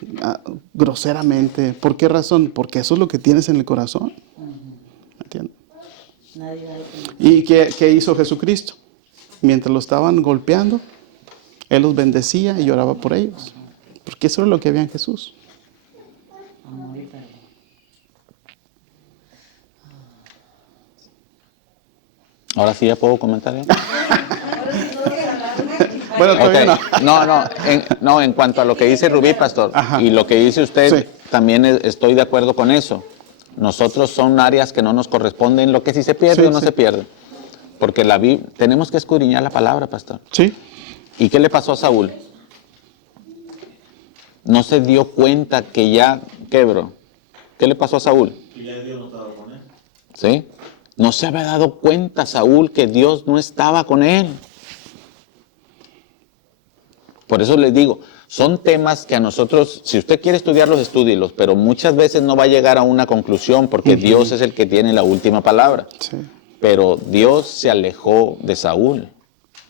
groseramente. ¿Por qué razón? Porque eso es lo que tienes en el corazón. ¿Me entiendes? ¿Y qué hizo Jesucristo? Mientras lo estaban golpeando, Él los bendecía y lloraba por ellos. Porque eso es lo que había en Jesús. Ahora sí ya puedo comentar. Bueno, todavía okay. No, en cuanto a lo que dice Rubí, pastor, Ajá. y lo que dice usted, Sí. también estoy de acuerdo con eso. Nosotros son áreas que no nos corresponden, lo que sí se pierde o no se pierde. Porque tenemos que escudriñar la palabra, pastor. Sí. ¿Y qué le pasó a Saúl? No se dio cuenta que ya quebró. ¿Qué le pasó a Saúl? Y ya Dios no estaba con él. ¿Sí? No se había dado cuenta Saúl que Dios no estaba con él. Por eso les digo, son temas que a nosotros, si usted quiere estudiarlos, estúdielos, pero muchas veces no va a llegar a una conclusión porque Dios es el que tiene la última palabra. Sí. Pero Dios se alejó de Saúl.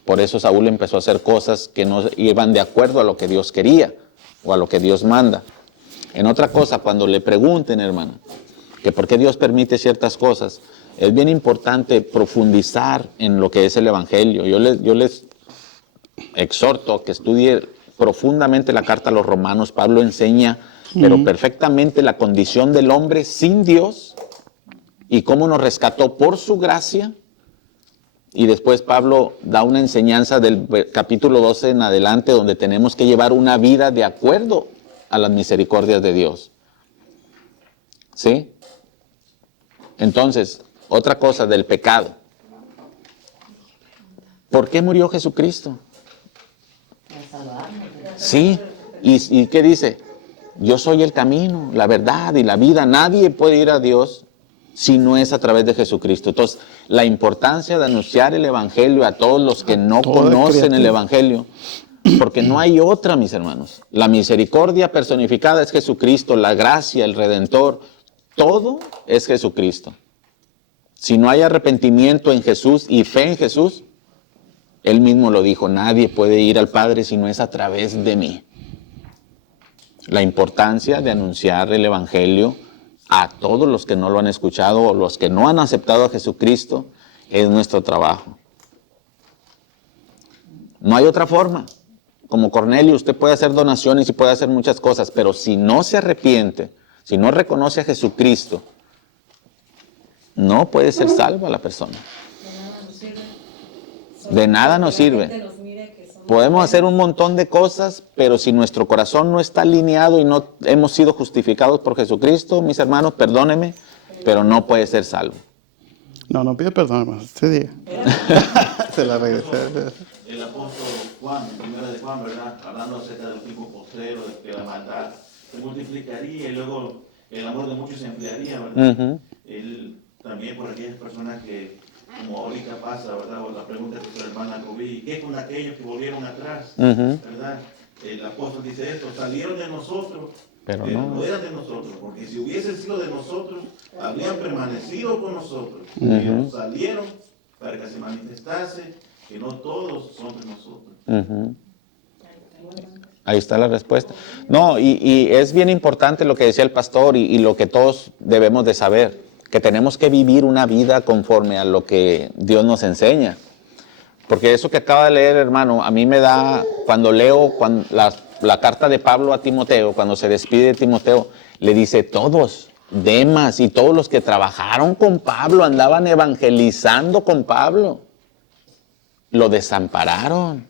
Por eso Saúl empezó a hacer cosas que no iban de acuerdo a lo que Dios quería o a lo que Dios manda. En otra cosa, cuando le pregunten, hermana, que por qué Dios permite ciertas cosas, es bien importante profundizar en lo que es el Evangelio. Yo les exhorto a que estudie profundamente la carta a los Romanos. Pablo enseña, pero perfectamente, la condición del hombre sin Dios y cómo nos rescató por su gracia. Y después Pablo da una enseñanza del capítulo 12 en adelante, donde tenemos que llevar una vida de acuerdo a las misericordias de Dios. ¿Sí? Entonces, otra cosa del pecado. ¿Por qué murió Jesucristo? Sí, ¿y qué dice? Yo soy el camino, la verdad y la vida. Nadie puede ir a Dios si no es a través de Jesucristo. Entonces, la importancia de anunciar el Evangelio a todos los que no conocen el Evangelio, porque no hay otra, mis hermanos. La misericordia personificada es Jesucristo, la gracia, el Redentor, todo es Jesucristo. Si no hay arrepentimiento en Jesús y fe en Jesús, Él mismo lo dijo, nadie puede ir al Padre si no es a través de mí. La importancia de anunciar el Evangelio a todos los que no lo han escuchado o los que no han aceptado a Jesucristo es nuestro trabajo. No hay otra forma. Como Cornelio, usted puede hacer donaciones y puede hacer muchas cosas, pero si no se arrepiente, si no reconoce a Jesucristo, no puede ser salva la persona. De nada nos sirve. Podemos hacer un montón de cosas, pero si nuestro corazón no está alineado y no hemos sido justificados por Jesucristo, mis hermanos, perdónenme, pero no puede ser salvo. No pide perdón, hermano. Usted diga. Se la regresé. El apóstol Juan, en primera de Juan, ¿verdad? Hablando acerca del tiempo postrero, de que la maldad se multiplicaría y luego el amor de muchos se enfriaría, ¿verdad? Él también por aquellas personas que, como ahorita pasa, ¿verdad? O la pregunta que hizo la hermana Rubí, ¿qué con aquellos que volvieron atrás? ¿Verdad? El apóstol dice esto, salieron de nosotros, pero no eran de nosotros, porque si hubiesen sido de nosotros, habrían permanecido con nosotros. Ellos salieron para que se manifestase que no todos somos nosotros. Ujú. Ahí está la respuesta. No, y es bien importante lo que decía el pastor y lo que todos debemos de saber, que tenemos que vivir una vida conforme a lo que Dios nos enseña. Porque eso que acaba de leer, hermano, a mí me da, cuando leo la carta de Pablo a Timoteo, cuando se despide de Timoteo, le dice, todos, Demas y todos los que trabajaron con Pablo, andaban evangelizando con Pablo, lo desampararon.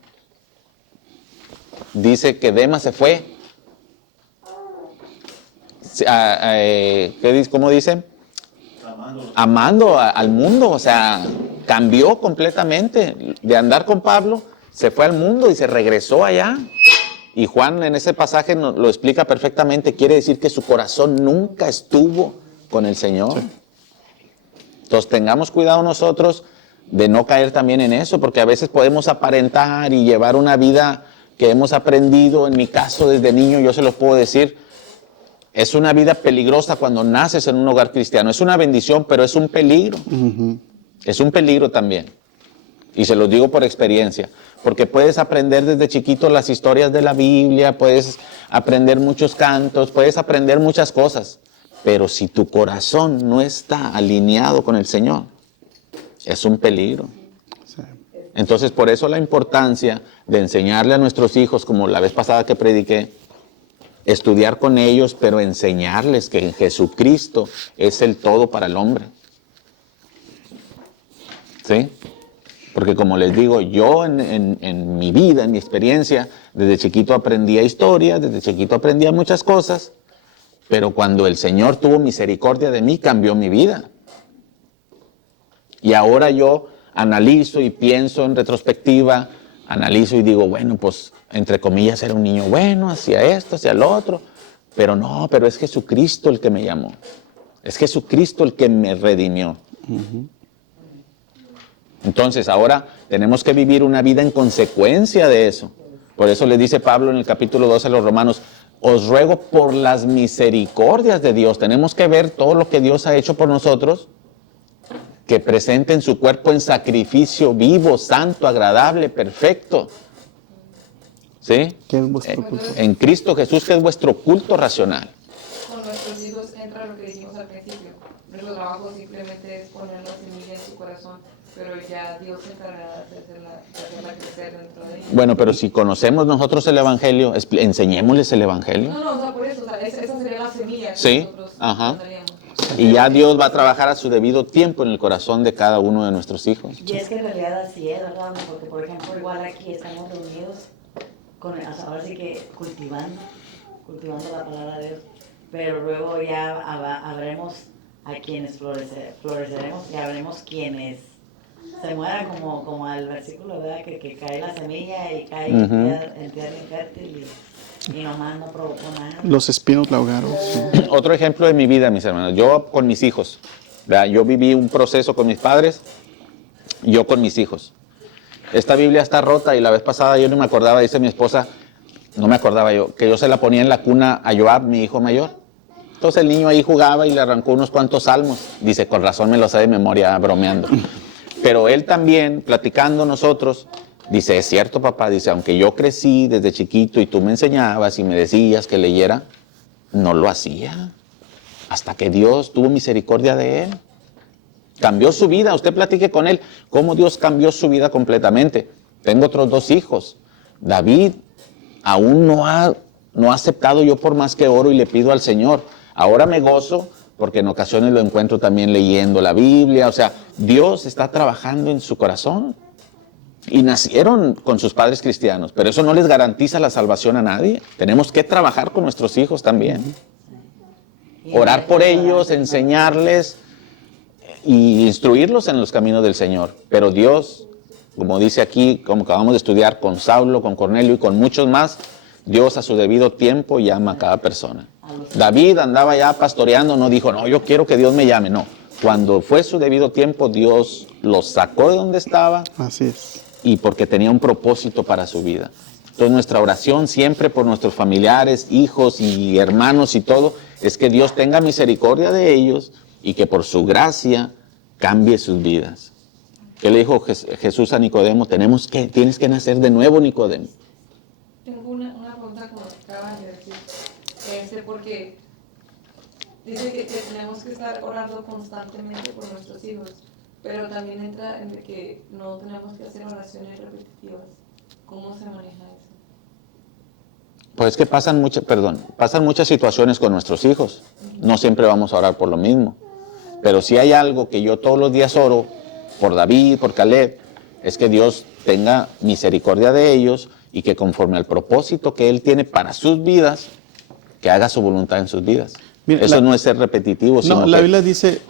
Dice que Demas se fue. ¿Cómo dice? Amando al mundo, o sea, cambió completamente. De andar con Pablo, se fue al mundo y se regresó allá. Y Juan en ese pasaje nos lo explica perfectamente. Quiere decir que su corazón nunca estuvo con el Señor. Sí. Entonces tengamos cuidado nosotros de no caer también en eso, porque a veces podemos aparentar y llevar una vida que hemos aprendido. En mi caso, desde niño, yo se los puedo decir, es una vida peligrosa cuando naces en un hogar cristiano. Es una bendición, pero es un peligro. Uh-huh. Es un peligro también. Y se los digo por experiencia. Porque puedes aprender desde chiquito las historias de la Biblia, puedes aprender muchos cantos, puedes aprender muchas cosas. Pero si tu corazón no está alineado con el Señor, es un peligro. Entonces, por eso la importancia de enseñarle a nuestros hijos, como la vez pasada que prediqué, estudiar con ellos, pero enseñarles que Jesucristo es el todo para el hombre. ¿Sí? Porque como les digo, yo en mi vida, en mi experiencia, desde chiquito aprendía historias, desde chiquito aprendía muchas cosas, pero cuando el Señor tuvo misericordia de mí, cambió mi vida. Y ahora yo analizo y pienso en retrospectiva, analizo y digo, bueno, pues, entre comillas, era un niño bueno, hacía esto, hacía lo otro, pero no, pero es Jesucristo el que me llamó. Es Jesucristo el que me redimió. Uh-huh. Entonces, ahora tenemos que vivir una vida en consecuencia de eso. Por eso le dice Pablo en el capítulo 12 a los Romanos, os ruego por las misericordias de Dios. Tenemos que ver todo lo que Dios ha hecho por nosotros, que presenten su cuerpo en sacrificio vivo, santo, agradable, perfecto. ¿Sí? ¿Qué es vuestro culto? En Cristo Jesús, que es vuestro culto racional. Con nuestros hijos entra lo que dijimos al principio. Nuestro trabajo simplemente es poner la semilla en su corazón, pero ya Dios se encargará de hacerla crecer dentro de ellos. Bueno, pero si conocemos nosotros el Evangelio, enseñémosles el Evangelio. No, o sea, por eso, o sea, esa sería la semilla que sí, nosotros mandaríamos. Y ya Dios va a trabajar a su debido tiempo en el corazón de cada uno de nuestros hijos. Y es que en realidad así es, ¿verdad? Porque, por ejemplo, igual aquí estamos reunidos, ahora sí que cultivando la palabra de Dios, pero luego ya habremos a quienes floreceremos y habremos quienes se mueran como el versículo, ¿verdad? Que cae la semilla y cae en tierra infértil y nomás no provocó nada. Los espinos la ahogaron. Sí. Otro ejemplo de mi vida, mis hermanos. Yo con mis hijos, ¿verdad? Yo viví un proceso con mis padres, yo con mis hijos. Esta Biblia está rota y la vez pasada yo no me acordaba, dice mi esposa, no me acordaba yo, que yo se la ponía en la cuna a Joab, mi hijo mayor. Entonces el niño ahí jugaba y le arrancó unos cuantos salmos. Dice, con razón me lo sé de memoria, bromeando. Pero él también, platicando nosotros, dice, es cierto, papá, dice, aunque yo crecí desde chiquito y tú me enseñabas y me decías que leyera, no lo hacía. Hasta que Dios tuvo misericordia de él. Cambió su vida. Usted platique con él cómo Dios cambió su vida completamente. Tengo otros 2 hijos. David aún no ha aceptado yo por más que oro y le pido al Señor. Ahora me gozo porque en ocasiones lo encuentro también leyendo la Biblia. O sea, Dios está trabajando en su corazón. Y nacieron con sus padres cristianos, pero eso no les garantiza la salvación a nadie. Tenemos que trabajar con nuestros hijos también. Orar por ellos, enseñarles y instruirlos en los caminos del Señor. Pero Dios, como dice aquí, como acabamos de estudiar con Saulo, con Cornelio y con muchos más, Dios a su debido tiempo llama a cada persona. David andaba ya pastoreando, no dijo, no, yo quiero que Dios me llame, no. Cuando fue su debido tiempo, Dios los sacó de donde estaba. Así es. Y porque tenía un propósito para su vida. Entonces nuestra oración siempre por nuestros familiares, hijos y hermanos y todo, es que Dios tenga misericordia de ellos y que por su gracia cambie sus vidas. ¿Qué le dijo Jesús a Nicodemo? Tienes que nacer de nuevo, Nicodemo. Tengo una pregunta con lo que acaban de decir. Porque dice que tenemos que estar orando constantemente por nuestros hijos, pero también entra en que no tenemos que hacer oraciones repetitivas. ¿Cómo se maneja eso? Pues es que pasan muchas situaciones con nuestros hijos. No siempre vamos a orar por lo mismo. Pero si hay algo que yo todos los días oro por David, por Caleb, es que Dios tenga misericordia de ellos y que conforme al propósito que Él tiene para sus vidas, que haga su voluntad en sus vidas. Mira, eso no es ser repetitivo, sino no, la que... Biblia dice,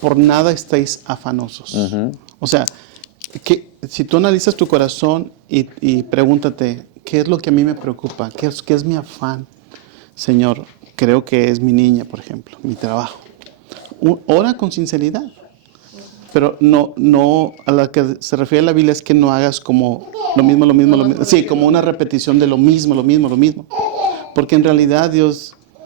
por nada estáis afanosos. O sea, que si tú analizas tu corazón y pregúntate, ¿qué es lo que a mí me preocupa? ¿Qué es mi afán? Señor, creo que es mi niña, por ejemplo, mi trabajo. Ora con sinceridad. Pero no a la que se refiere la Biblia es que no hagas como lo mismo. Sí, como una repetición de lo mismo. Porque en realidad Dios